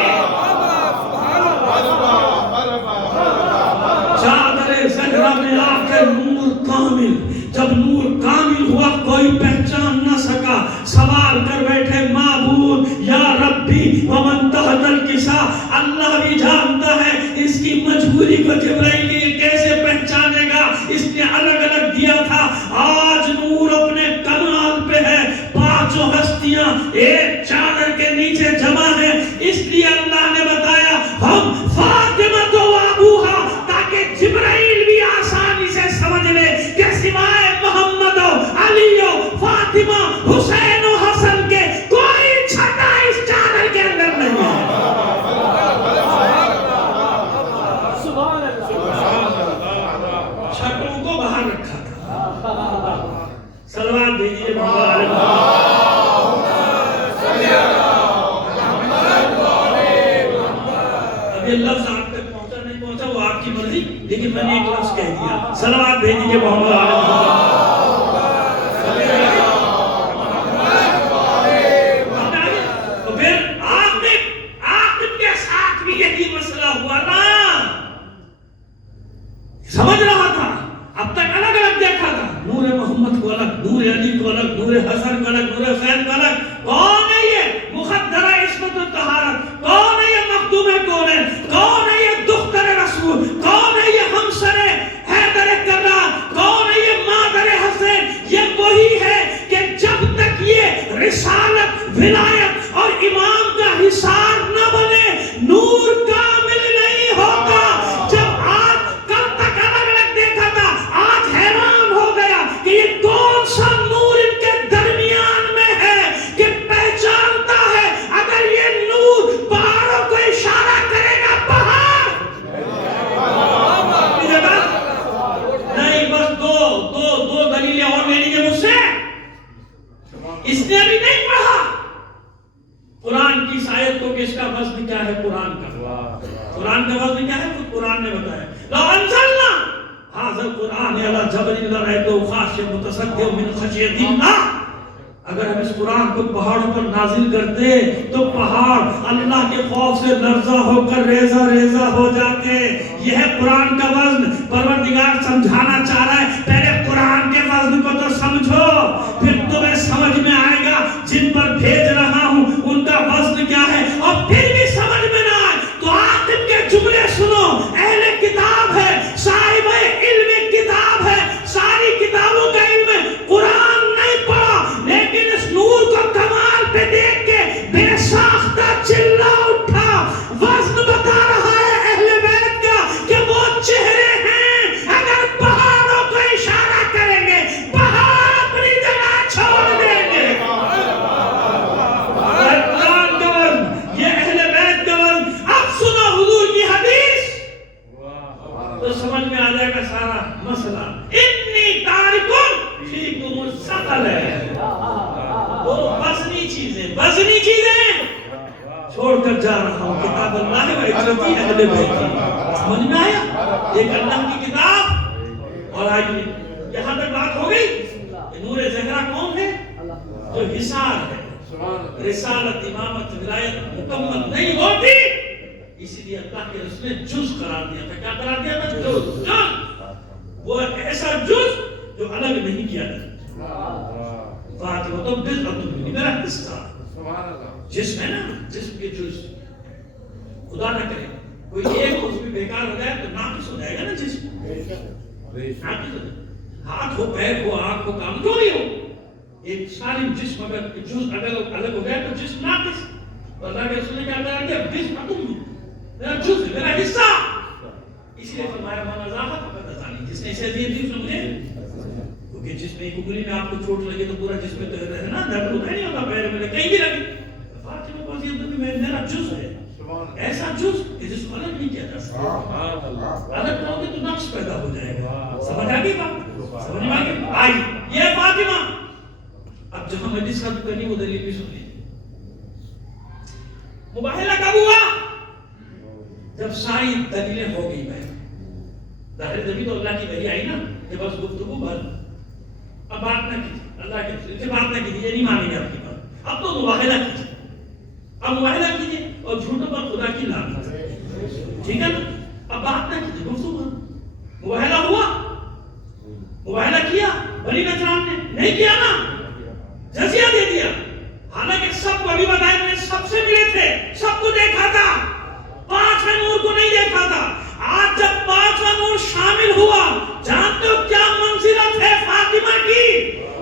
چادر زہرا میں آ کر نور کامل، جب نور کامل ہوا کوئی پہچان نہ سکا، سوال کر بیٹھے معبود یا ربی ومن تحت الکساء، اللہ بھی جانتا ہے اس کی مجبوری کو جبرائیل یہ کیسے پہچانے گا، اس نے الگ الگ دیا تھا، آج نور اپنے کمال پہ ہے، پانچوں ہستیاں ایک چادر کے نیچے جمع ہیں، اس لیے اللہ نے بتایا ہم فاطمہ تو ابوہا، تاکہ جبرائیل بھی آسانی سے سمجھ لے کہ سوائے محمد و علی و فاطمہ حسین و حسن کے کوئی چھٹا اس چادر کے اندر نہیں ہے، چھٹوں کو باہر رکھا تھا، صلوات بھیجیے محمد علیہ اب یہ لفظ آپ تک پہنچا نہیں پہنچا وہ آپ کی مرضی، لیکن میں نے ایک لفظ کہہ دیا، صلوات بھیجیے محمد علیہ تو پھر آخر کے ساتھ بھی یہی مسئلہ ہوا نا، سمجھ رہا تھا، اب تک الگ الگ دیکھا تھا، نور محمد کو الگ، نور علی کو الگ، نور حسن کو الگ، نور حسین کو الگ، کون ہے یہ مخدرہ عصمت الطہارت، کون ہے یہ مخدوم کونین، کون ہے یہ دختر رسول، کون ہے یہ ہمسر حیدر کرار، کون ہے یہ مادر حسین، یہ وہی ہے کہ جب تک یہ رسالت، ولایت اور امام کا حصار نہ بنے نور کامل نہیں ہوتا، جب آج کل تک الگ الگ دیکھا تھا، آج حیران ہو گیا کہ یہ کون سا نور ان کے درمیان میں ہے، جاتا ہے. لو انزلنا هذا القرآن على جبل لرأيته خاشعا متصدعا من خشية الله. اگر ہم اس قرآن کو پہاڑوں پر نازل کرتے تو پہاڑ اللہ کے خوف سے لرزہ ہو کر ریزہ ریزہ ہو جاتے. یہ ہے قرآن کا وزن. پروردگار سمجھانا چاہ رہا ہے پہلے قرآن کے وزن کو تو سمجھو, پھر تمہیں سمجھ میں آئے گا جن پر بھیج رہا ہوں ان کا وزن کیا ہے. اور پھر بھی سمجھ میں نہ آئے تو عاقب کے جملے سنو. اہل کتاب ہے, صاحب علم کتاب ہے, ساری کتابوں کا علم ہے, قرآن نہیں پڑھا لیکن اس نور کو کمال پہ دیکھ کے بے ساختہ چلا اٹھا. وزن بتا رہا ہے اہل بیت کا کہ وہ چہرے ہیں اگر پہاڑوں کو اشارہ کریں گے پہاڑ اپنی جگہ چھوڑ دیں گے. قرآن کا وزن, یہ اہل بیت کا وزن. اب سنو حضور کی حدیث تو سمجھ میں آ جائے گا سارا مسئلہ. اتنی تارکن فیکم الثقل ہے. وہ وزنی چیزیں چھوڑ کر جا رہا ہوں. کتاب اللہ و عزتی اہل بیت کی. سمجھ میں آیا؟ ایک اللہ کی کتاب. اور آئیے یہاں تک بات ہو گئی. نور زہرا کون ہے؟ جو حصار ہے. رسالت, امامت, ولایت مکمل نہیں ہوتی, اسی لیے اللہ کے رسول نے جز قرار دیا تھا. کیا قرار دیا تھا؟ جز. وہ ایسا جز جو الگ نہیں کیا تھا. فاطمہ تو بضعۃ منی, میرا حصہ. جسم ہے نا, جسم کے جز. خدا نہ کرے کوئی ایک اس میں بیکار ہو جائے تو ناقص ہو جائے گا نا جسم. ناقص ہو جائے. ہاتھ ہو, پیر ہو, آنکھ ہو, کام جو بھی ہو, ایک سالم جسم اگر جز الگ ہو جائے تو جسم ناقص. اللہ کے رسول نے کیا قرار دیا؟ بضعۃ منی, میرا جز, میرا حصہ. اس لیے فرمایا من ازاحہ فقد ازانی. جس نے اسے دی اس نے مجھے, کیونکہ جس میں انگلی میں آپ کو چوٹ لگے تو پورا جسم تو ہے نا, درد ہوتا نہیں ہوتا پیر میں, کہیں بھی لگے. فاطمہ کو عزیز میں میرا جز ہے, ایسا جز کہ جس کو الگ نہیں کیا جا سکتا. الگ کرو گے تو نقص پیدا ہو جائے گا. سمجھ آ گئی بات؟ سمجھ میں آ گئی؟ آئی یہ فاطمہ. اب جو ہم حدیث کا کرنی وہ دلیل بھی سن لی. مباہلہ کب ہوا؟ جب ساری دلیلیں ہو گئی بھائی. ظاہر جبھی تو اللہ کی وحی آئی نا کہ بس گفتگو بند. اب بات نہ کیجیے, اللہ کے رسول سے بات نہ کیجیے, یہ نہیں مانیں گے آپ کی بات. اب تو مباہلہ کیجیے. اب مباہلہ کیجیے اور جھوٹوں پر خدا کی لعنت. ٹھیک ہے نا؟ اب بات نہ کیجیے, گفتگو بند. مباہلہ ہوا, مباہلہ کیا, بنی نجران نے نہیں کیا نا, جزیہ دے دیا. حالانکہ سب کو ابھی بتایا میں سب سے ملے تھے, سب کو دیکھا تھا, 5 نور کو نہیں دیکھا تھا. آج جب 5واں نور شامل ہوا, جانتے ہو کیا منزلت ہے فاطمہ کی؟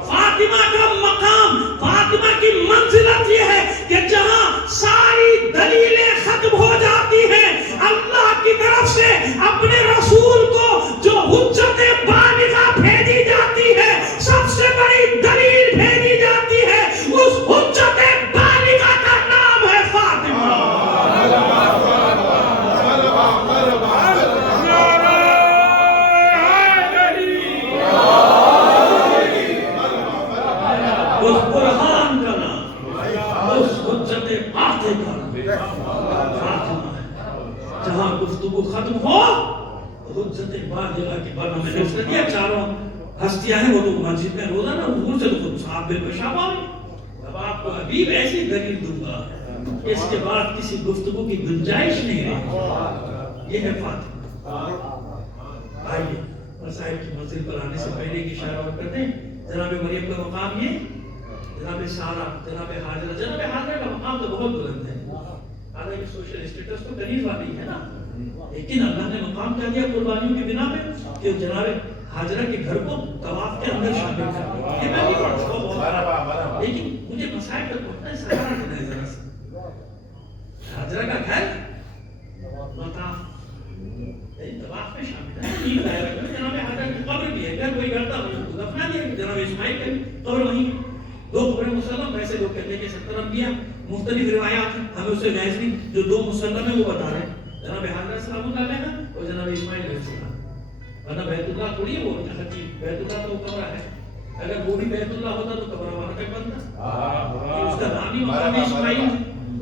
فاطمہ کا مقام, فاطمہ کی منزلت یہ ہے کہ جہاں ساری دلیلیں ختم ہو جاتی ہیں, اللہ کی طرف سے اپنے رسول کو جو حجت بالغہ بھیجی جاتی ہے, سب سے بڑی دلیل بھیجی جاتی ہے, اس حجت بالغہ کا نام ہے فاطمہ. اس قرآن کا نام, اس حجت باقی کا نام فاطمہ ہے. جہاں گفتگو ختم ہو حجت باقیہ کی بنا میں نے اس نے دیا. چاروں ہستیاں ہیں, وہ لوگ مسجد میں روزانہ حضور سے تو صاحب بے پیشاب آئے. اب آپ کو حبیب ایسی دلیل دوں گا اس کے بعد کسی گفتگو کی گنجائش نہیں رہی. یہ ہے فاطمہ. آئیے مسائل کی منزل پر آنے سے پہلے کی اشارہ اور کرتے ہیں. جناب مریم کا مقام یہ, جناب سارہ, جناب حاجرہ. جناب حاجرہ کا مقام تو بہت بلند ہے, حالانکہ سوشل اسٹیٹس تو کنیز والی ہے نا, لیکن اللہ نے مقام کیا دیا قربانیوں کی بنا پہ کہ جناب حاجرہ کے گھر کو طواف کے اندر شامل کر دیا. یہ میں نہیں پڑھتا, لیکن مجھے مسائل کا پڑھنا ہے سارا کے نظر سے. حاجرہ کا گھر مطاف طواف میں شامل ہے. نیند آیا رکھا, جناب حاجرہ کی قبر بھی ہے, گھر کوئی کرتا ہو دفنا دیا. جناب اسماعیل کی قبر وہیں, 2 قبریں مسلم. ویسے لوگ کہتے ہیں کہ 70 انبیاء, مختلف روایات ہیں, ہمیں اس سے بحث نہیں. جو 2 مسلم ہیں وہ بتا رہے ہیں, جناب حاجرہ سلام اللہ علیہ اور جناب اسماعیل علیہ السلام. ورنہ بیت اللہ تھوڑی ہے وہ حقیقی, بیت اللہ تو قبر ہے. اگر وہ بھی بیت اللہ ہوتا تو قبر وہاں تک بنتا. اس کا نام ہی مقام اسماعیل,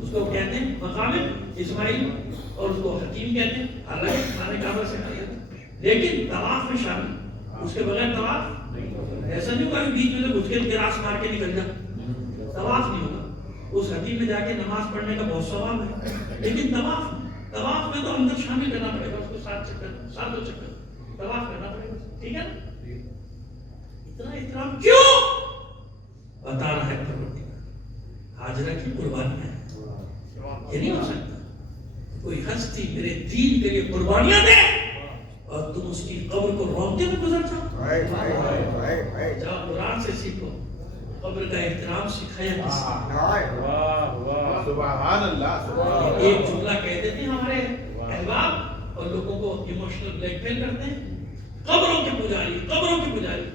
اس کو کہتے ہیں مقام اسماعیل, اور اس کو حکیم کہتے ہیں. حالانکہ کھانے کعبہ سے لیکن طواف میں شامل، اس کے بغیر طواف ایسا نہیں ہوگا کہ بیچ میں سے گھس کے گراس مار کے نکل جا، طواف نہیں ہوگا۔ اس حدیث میں جا کے نماز پڑھنے کا بہت ثواب ہے، لیکن طواف میں تو اندر شامل کرنا پڑے گا، اس کو 7 چکر طواف کرنا پڑے گا، ٹھیک ہے نا؟ اتنا احترام کیوں بتا رہا ہے پروردگار؟ حاجرہ کی قربانیاں ہیں، یہ نہیں ہو سکتا کوئی ہستی میرے دین کے لیے قربانیاں دے اور تم اس کی قبر کو روتے ہوئے گزر جاؤ۔ جاؤ قرآن سے سیکھو، قبر کا احترام سکھایا کسی سبحان اللہ۔ ایک جملہ کہتے تھے ہمارے احباب اور لوگوں کو ایموشنل بلیک میل کرتے ہیں، قبروں کے پجاری،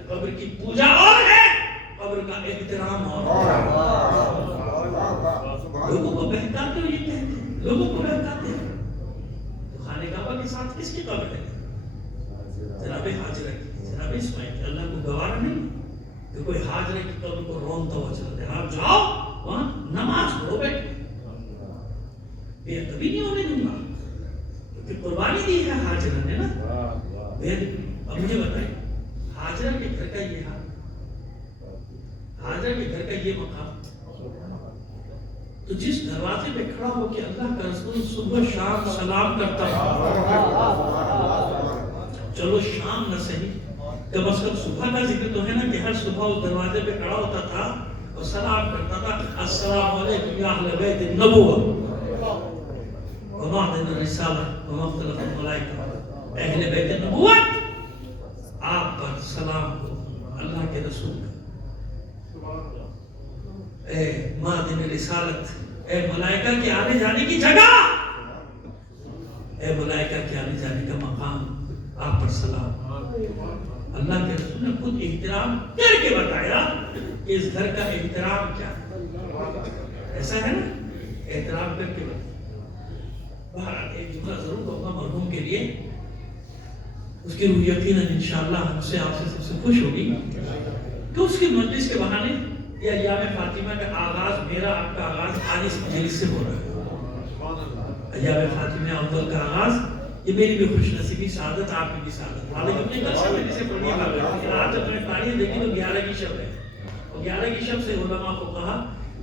قبر کی پوجا اور ہے، قبر کا احترام اور ہے۔ لوگوں کو بہکاتے ہوئے یہ کہتے ہیں، لوگوں کو بہکاتے ہیں۔ تو خانہ کعبہ کے ساتھ کس کی قبر ہے؟ جناب حاجرہ کی، جناب اسماعیل کی۔ اللہ کو گوارا نہیں کہ کوئی حاجرہ کی قبر کو رونتا ہوا چلتا ہے۔ آپ جاؤ وہاں نماز پڑھو، بیٹھے بے ادبی نہیں ہونے دوں گا، کیونکہ قربانی دی ہے حاجرہ نے نا۔ اب مجھے بتائیں، حاجرہ کے گھر کا یہ حال، حاجرہ کے گھر کا یہ مقام، تو جس دروازے پہ کھڑا ہو کہ اللہ کا رسول صبح شام سلام کرتا ہے، چلو شام نہ صحیح، کم از کم صبح کا ذکر تو ہے نا کہ ہر صبح اس دروازے پہ کھڑا ہوتا تھا اور سلام کرتا تھا، السلام علیکم یا اہل بیت النبوہ ومعدن الرسالہ ومختلف الملائکہ، اہل بیت النبوت آپ پر سلام ہو، اللہ کے رسول اے معدن رسالت، اے ملائکہ کے آنے جانے کی جگہ، اے ملائکہ کے آنے جانے کا مقام، آپ پر سلام۔ اللہ کے رسول نے خود احترام کر کے بتایا کہ اس گھر کا احترام کیا ہے، ایسا ہے نا، احترام کر کے بتایا۔ بہرحال ایک جملہ ضرور کہوں گا مرحوم کے لیے، اس کی روح یقیناً انشاءاللہ ہم سے آپ سے سب سے خوش ہوگی کہ اس کی مجلس کے بہانے یا ایام فاطمہ کا آغاز، میرا آپ کا آغاز آج اس مجلس سے ہو رہا ہے۔ ایام فاطمہ اول کا آغاز، یہ میری بھی خوش نصیبی سعادت، آپ کی بھی سعادت۔ حالانکہ اپنے کل شب میں سے پڑھنی بات ہے، لیکن آج جب میں نے تاریخ دیکھی تو 11 کی شب ہے، اور 11 کی شب سے علماء کو کہا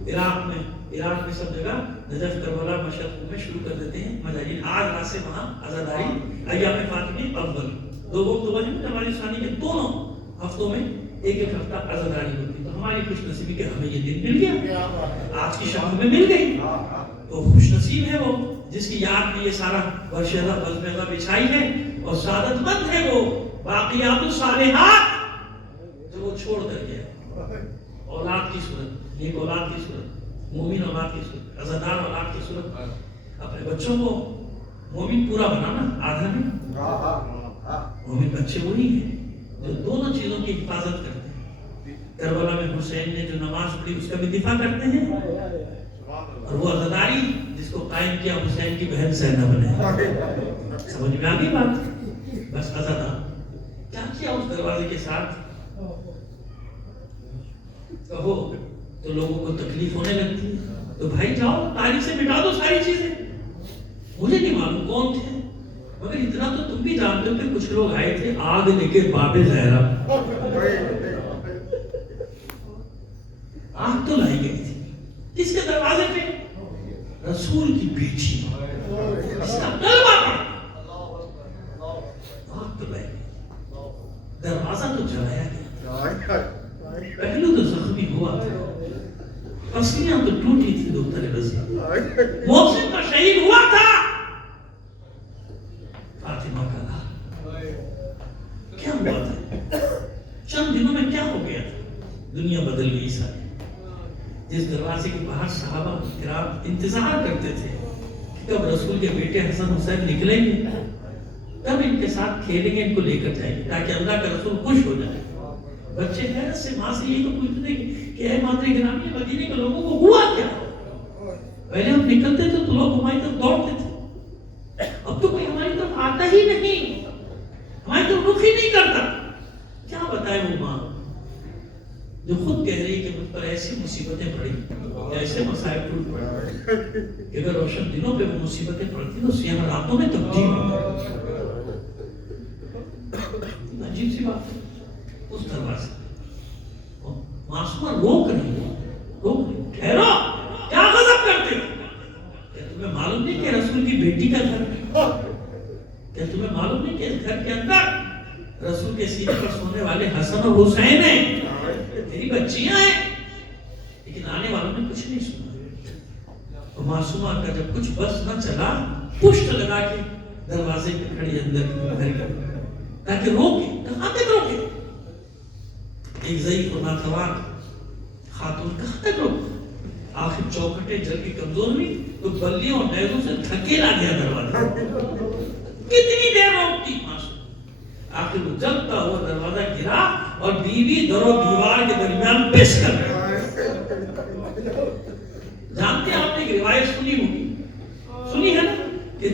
عراق میں سب جگہ نجف، کربلا، مشہد میں شروع کر دیتے ہیں مجاہدین۔ آج رات سے وہاں عزاداری ایام فاطمہ اول، دو وقت ہوئے ہیں ہماری ثانی کے دونوں ہفتوں میں ایک ہفتہ عزاداری ہوتی ہے۔ تو ہماری خوش نصیبی کہ ہمیں یہ دن مل گیا، آج کی شب ہمیں مل گئی، تو خوش نصیب ہے وہ جس کی یاد میں یہ سارا ورشدہ بزمزہ بچھائی ہے، اور سعادت مند ہے وہ باقیات الصالحات جو وہ چھوڑ کر گیا، اولاد کی صورت، نیک اولاد کی صورت، مومن اولاد کی صورت، عزادار اولاد کی صورت۔ اپنے بچوں کو مومن پورا بنانا، آدھا نہیں۔ مومن بچے وہی ہیں جو دونوں چیزوں کی حفاظت کرتے ہیں۔ کربلا میں حسین نے جو نماز پڑھی اس کا بھی دفاع کرتے ہیں، اور وہ عزاداری جس کو قائم کیا حسین کی بہن زینب نے۔ سمجھ میں آگئی بات؟ بس عزادار کیا کیا اس دروازے کے ساتھ کہو تو لوگوں کو تکلیف ہونے لگتی ہے، تو بھائی جاؤ تاریخ سے مٹا دو ساری چیزیں۔ مجھے نہیں معلوم کون تھے، مگر اتنا تو تم بھی جانتے ہو کہ کچھ لوگ آئے تھے آگ لے کے باب زہرا، آگ تو لائی گئی تھی کس کے دروازے پہ؟ رسول کی بیٹی، اس کا کلمہ پڑھا، آگ تو لائی گئی، دروازہ تو جلایا گیا، پہلو تو زخمی ہوا تھا، پسلیاں تو ٹوٹی تھی دو طرح رضی، محسن کا شہید ہوا تھا، فاطمہ کا لال کیا ہوا تھا؟ چند دنوں میں کیا ہو گیا تھا؟ دنیا بدل گئی ساری۔ جس دروازے کے باہر صحابہ کرام انتظار کرتے تھے کہ کب رسول کے بیٹے حسن حسین نکلیں گے، کب ان کے ساتھ کھیلیں گے، ان کو لے کر جائیں گے تاکہ اللہ کا رسول خوش ہو جائے۔ بچے حیرت سے ماں سے یہی تو پوچھتے کہ اے مادر گرامی، مدینے کے لوگوں کو ہوا کیا؟ پہلے ہم نکلتے تھے تو لوگ ہماری طرف دوڑتے تھے، اب تو کوئی ہماری طرف آتا ہی نہیں، ہماری طرف رخ ہی نہیں کرتا۔ کیا بتائے وہ ماں جو خود کہہ رہی کہ مجھ پر ایسی مصیبتیں پڑی، ایسے مسائل ٹوٹ پڑے کہ اگر روشن دنوں پہ وہ مصیبتیں پڑتی تو سیاہ راتوں میں تبدیل ہو۔ عجیب سی بات ہے. اس دروازے معصومہ روک نہیں, ٹھہرو, کیا غضب کرتے ہو؟ کیا تمہیں معلوم نہیں کہ رسول کی بیٹی کا گھر ہے؟ کیا تمہیں معلوم نہیں کہ اس گھر کے اندر رسول کے سینے پر سونے والے حسن اور حسین ہیں, تیری بچیاں ہیں؟ لیکن آنے والوں نے کچھ نہیں سنا. اور معصومہ کا جب کچھ بس نہ چلا, پشت لگا کے دروازے پہ کھڑی اندر گھر کے, تاکہ روکے. کہاں تک روکے؟ ایک ضعیف و ناتوان خاتون کہاں تک روکے؟ آخر چوکھٹیں جل کے کمزور ہوئی تو بلیوں اور نیزوں سے دھکیلا گیا دروازہ. کتنی دیر روکتی معصوم؟ آخر وہ جلتا ہوا دروازہ گرا اور بیوی در و دیوار کے درمیان پیش کر گئی. جانتے ہیں آپ نے ایک روایت سنی ہوگی, سنی ہے نا, کہ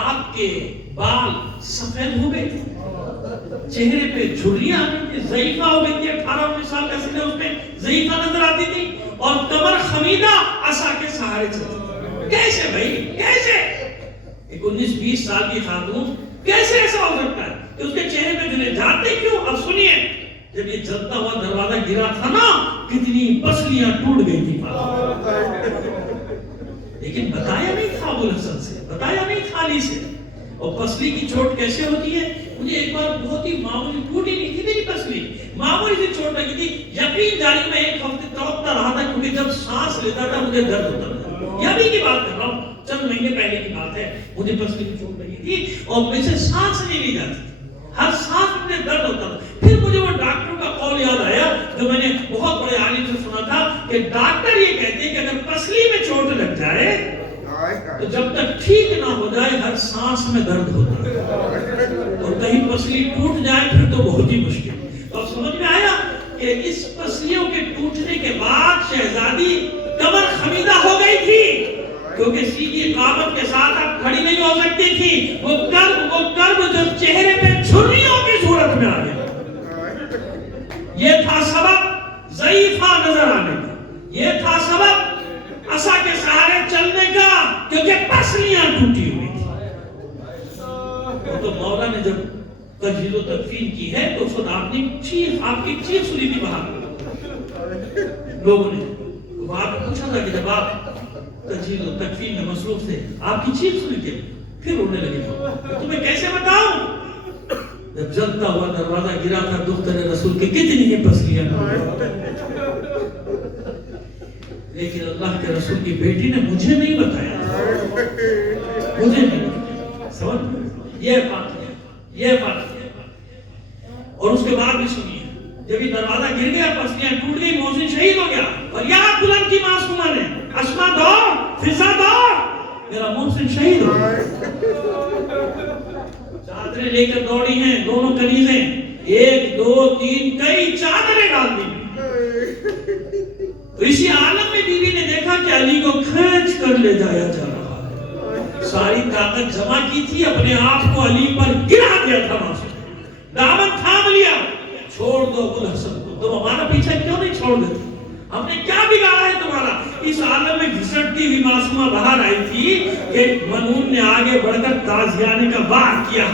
آپ کے بال سفید ہو گئے تھے, چہرے پہ جھریاں آ گئی تھی, ضعیفہ ہو گئی تھی, 18-19 سال کا سن اس میں ضعیفہ نظر آتی تھی, اور کمر خمیدہ عصا کے سہارے چلتی. کیسے بھائی, کیسے؟ ایک 19-20 سال کی خاتون کیسے ایسا ہو سکتا ہے کہ اس کے چہرے پہ جھریاں جاتے کیوں؟ اب سنیے, جب یہ جلتا ہوا دروازہ گرا تھا نا, کتنی پسلیاں ٹوٹ گئی تھی, لیکن بتایا نہیں تھا ابو الحسن سے, بتایا نہیں تھا علی سے. اور پسلی کی چوٹ کیسے ہوتی ہے؟ مجھے ایک بار بہت ہی معمولی, ٹوٹی نہیں تھی میری پسلی, معمولی سی چوٹ لگی تھی, یقین جاری میں ایک ہفتے تڑپتا رہا تھا, کیونکہ جب سانس لیتا تھا مجھے درد ہوتا تھا. یہ ابھی کی بات کر رہا ہوں, چند مہینے پہلے کی بات ہے. مجھے پسلی کی چوٹ لگی تھی اور مجھ سے سانس نہیں لی جاتی تھی, ہر سانس میں مجھے درد ہوتا تھا. پھر مجھے وہ ڈاکٹر کا قول یاد آیا جو میں نے بہت بڑے عالم سے سنا تھا, کہ ڈاکٹر یہ کہتے ہیں کہ اگر پسلی میں چوٹ لگ جائے تو جب تک ٹھیک نہ ہو جائے ہر سانس میں درد ہوتا ہے, اور کہیں پسلی ٹوٹ جائے پھر تو بہت ہی مشکل. تو سمجھ میں آیا کہ اس پسلیوں کے ٹوٹنے کے بعد شہزادی کمر خمیدہ ہو گئی تھی, کیونکہ سیدھی قامت کے ساتھ اب کھڑی نہیں ہو سکتی تھی. وہ کرب جو چہرے پہ جھریوں کی صورت میں آ گیا, یہ تھا سبب ضعیفہ نظر آنے کا, یہ تھا سبب عصا کے سہارے چلنے کا, کیونکہ پسلیاں ٹوٹی ہوئی تھی. تو مولا نے جب تجہیز و تدفین کی ہے تو اس وقت آپ کی چیخ سنی تھی باہر. لوگوں نے وہاں پہ پوچھا تھا کہ جب آپ تجہیز و تدفین میں مصروف تھے آپ کی چیخ سنی تھی, پھر رونے لگے. تمہیں کیسے بتاؤں, جب جلتا ہوا دروازہ گرا تھا دختر رسول کے کتنی ہی پسلیاں, لیکن اللہ کے رسول کی بیٹی نے مجھے نہیں بتایا, مجھے نہیں بتایا. سمجھ یہ بات ہے, یہ بات ہے. اور اس کے بعد بھی سنیے, جب یہ دروازہ گر گیا, پسلیاں ٹوٹ گئی, محسن شہید ہو گیا, اور یاد بلند کی معصومہ نے, اسما دور, فضا دور, میرا محسن شہید ہو گیا. چادریں لے کر دوڑی ہیں دونوں کنیزیں, 1 2 3 کئی چادریں ڈال دی. تو اسی عالم میں بیوی نے دیکھا کہ علی کو کھینچ کر لے جایا جا رہا ہے. ساری طاقت جمع کی تھی, اپنے آپ کو علی پر گرا دیا تھا, دامن تھام لیا. چھوڑ دو ابو الحسن کو, تم ہمارا پیچھا کیوں نہیں چھوڑ دیتے, ہم نے کیا بگاڑا ہے تمہارا. اس عالم میں گھسٹتی ہوئی معصومہ باہر آئی تھی کہ منون نے آگے بڑھ کر تازیانے کا وار کیا.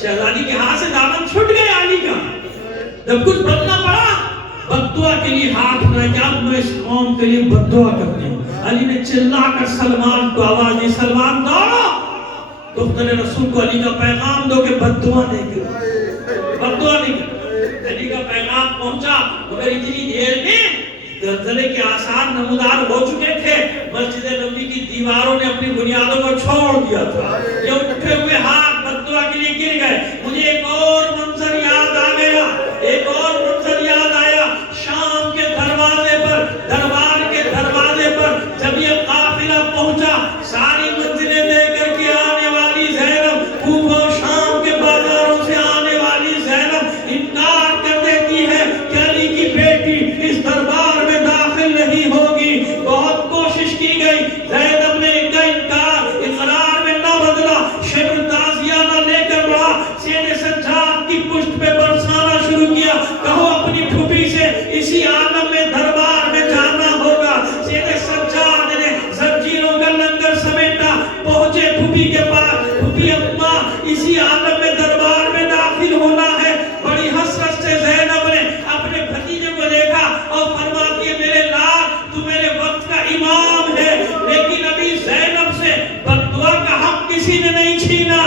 شہزادی کے ہاتھ سے دامن چھٹ گیا علی کا. جب کچھ بننا پڑا, بددعا کے لیے ہاتھ اٹھایا کہ اب میں اس قوم کے لیے بددعا کرتی ہوں. علی نے چلا کر سلمان کو آواز دی, سلمان دوڑو, دختر رسول کو علی کا پیغام دو کہ بددعا نہیں کرو, بددعا نہیں کرو. علی کا پیغام پہنچا, مگر اتنی دیر میں زلزلے کے آثار نمودار ہو چکے تھے. مسجد نبوی کی دیواروں نے اپنی بنیادوں کو چھوڑ دیا تھا. یہ اٹھے ہوئے ہاتھ بددعا کے لیے گر گئے. مجھے ایک اور منظر یاد آ گیا, ایک اور منظر یاد آیا. شام کے دروازے پر, دربار کے دروازے پر جب یہ قافلہ پہنچا, ساری منزلیں لے کر کے آنے والی زینب, کوفہ و شام کے بازاروں سے آنے والی زینب انکار کر دیتی ہے کہ علی کی بیٹی اس دربار میں داخل نہیں ہوگی. بہت کوشش کی گئی, زینب نے ان کا انکار اقرار میں نہ بدلا. شبر تازی اسی عالم میں دربار میں داخل ہونا ہے۔ بڑی حسرت سے زینب نے اپنے بھتیجے کو دیکھا اور فرماتی ہے میرے لال تو میرے وقت کا امام ہے، لیکن ابھی زینب سے بد دعا کا حق کسی نے نہیں چھینا۔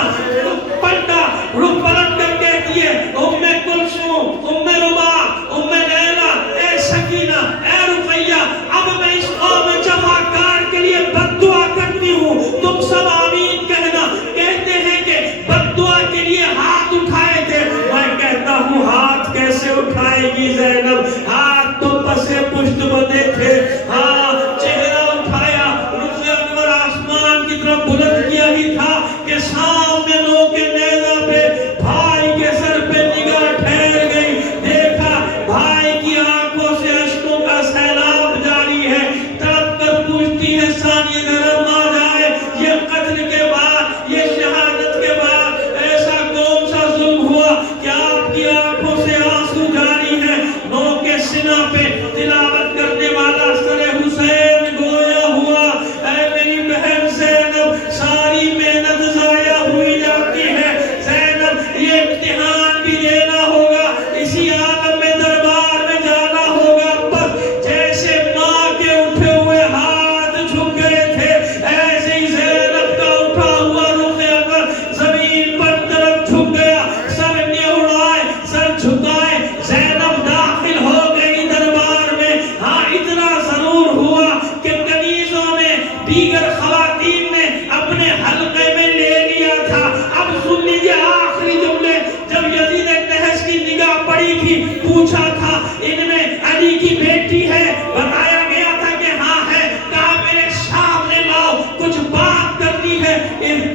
رخ پلٹ کر کہتی ہے ام کلثوم، ام ربا، ام لیلا، اے سکینہ، اے رقیہ، اب میں اس قوم جفاکار کے لیے بد دعا کرتی ہوں، تم سب آمین کہنا۔ کہتے ہیں کہ بد دعا کے لیے ہاتھ اٹھائے تھے، میں کہتا ہوں ہاتھ کیسے اٹھائے گی زینب، ہاتھ تو پسے پشت بدے تھے۔ ہاں چہرہ اٹھایا، رخ انور آسمان کی طرف بلند کیا ہی تھا کہ سامنے لوگ کے نیزہ پہ بھائی کے سر پہ نگاہ ٹھہر گئی۔ دیکھا بھائی کی آنکھوں سے اشکوں کا سیلاب جاری ہے، تڑپ کر پوچھتی ہے ثانیہ گرم آ جائے، یہ قتل کے بعد، یہ شہادت کے بعد ایسا کون سا ظلم ہوا کہ آپ کی آنکھوں سے آنسو جاری ہے؟ نو کے سینہ پہ تلاوت کرنے والا سر حسین گویا ہوا۔ اے میری بہن زینب، ساری محنت ضائع ہوئی جاتی ہے۔ زینب یہ امتحان بھی دینا ہوگا، اسی عالم میں دربار میں جانا ہوگا، بس جیسے ماں کے اٹھے ہوئے ہاتھ جھک گئے تھے ایسے ہی زینب کا اٹھا ہوا رخ انور زمین پر طرف جھک گیا، سر نیوڑائے، سر جھکائے، زینب داخل ہو گئی دربار میں۔ ہاں اتنا ضرور ہوا کہ کنیزوں نے، دیگر خواتین نے اپنے حلقے میں لے لیا تھا۔ اب سن لیجیے آخری جملے، جب یزید نحس کی نگاہ پڑی تھی، پوچھا تھا ان میں علی کی بیٹی ہے، بتایا گیا تھا کہ ہاں ہے، کہا میرے سامنے لاؤ، کچھ بات کرنی ہے۔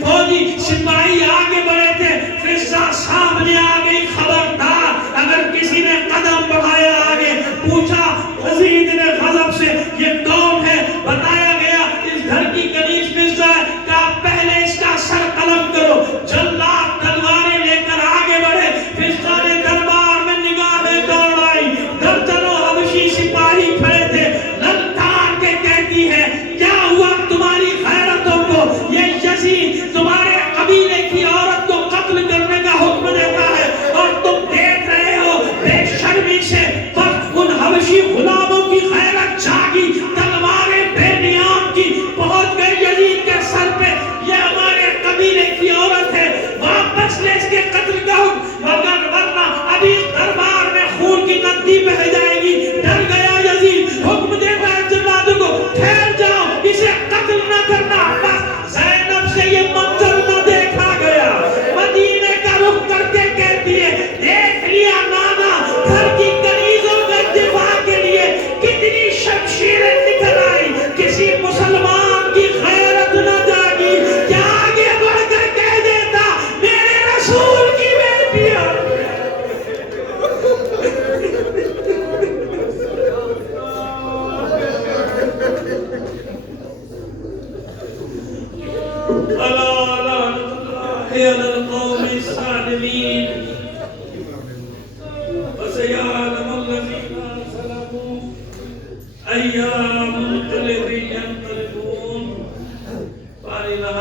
فوجی سپاہی آگے بڑھے تھے، فضہ سامنے آ گئی، خبردار اگر کسی نے قدم بڑھایا آگے۔ پوچھا یزید نے غضب سے یہ کون ہے؟ بتایا گیا اس گھر کی کنیز فضہ ہے، کہا پہلے اس کا سر قلم کرو۔ جلاد تلواریں لے کر آگے بڑھے، فضہ نے دربار میں نگاہیں دوڑائی، درجنوں حبشی سپاہی کھڑے تھے، للکار کے کہتی ہے کیا ہوا تمہاری غیرتوں کو؟ یہ یزید تمہارے قبیلے کی عورت کو قتل کرنے کا حکم دیتا ہے اور تم دیکھ رہے ہو بے شرمی سے۔ بس ان حبشی غلاموں کی غیرت جاگی، تلواریں بے نیام کی، پہنچ گئے یزید کے سر پہ، یہ ہمارے قبیلے کی عورت ہے، واپس لے اس کے قتل کا حکم، مگر ورنہ ابھی دربار میں خون کی ندی بہہ جائے گی۔ ڈر گیا یزید، حکم دیتا ہے جلادوں کو ٹھہر جاؤ، اسے قتل نہ کرنا۔ بس زینب سے یہ منظر نہ دیکھا گیا، مدینے کا رخ کر کے کہتی ہے دیکھ لیا نانا، گھر کی کنیزوں کا دفاع کے لیے کتنی شمشیریں نکل آئی، کسی مسلمان کی غیرت نہ جاگی کہ آگے بڑھ کر کہہ دیتا میرے رسول کی بیٹی ہے۔ الا لعنۃ اللہ علی القوم الظالمین وسيعلم الذين ظلموا أي منقلب ينقلبون. فإلى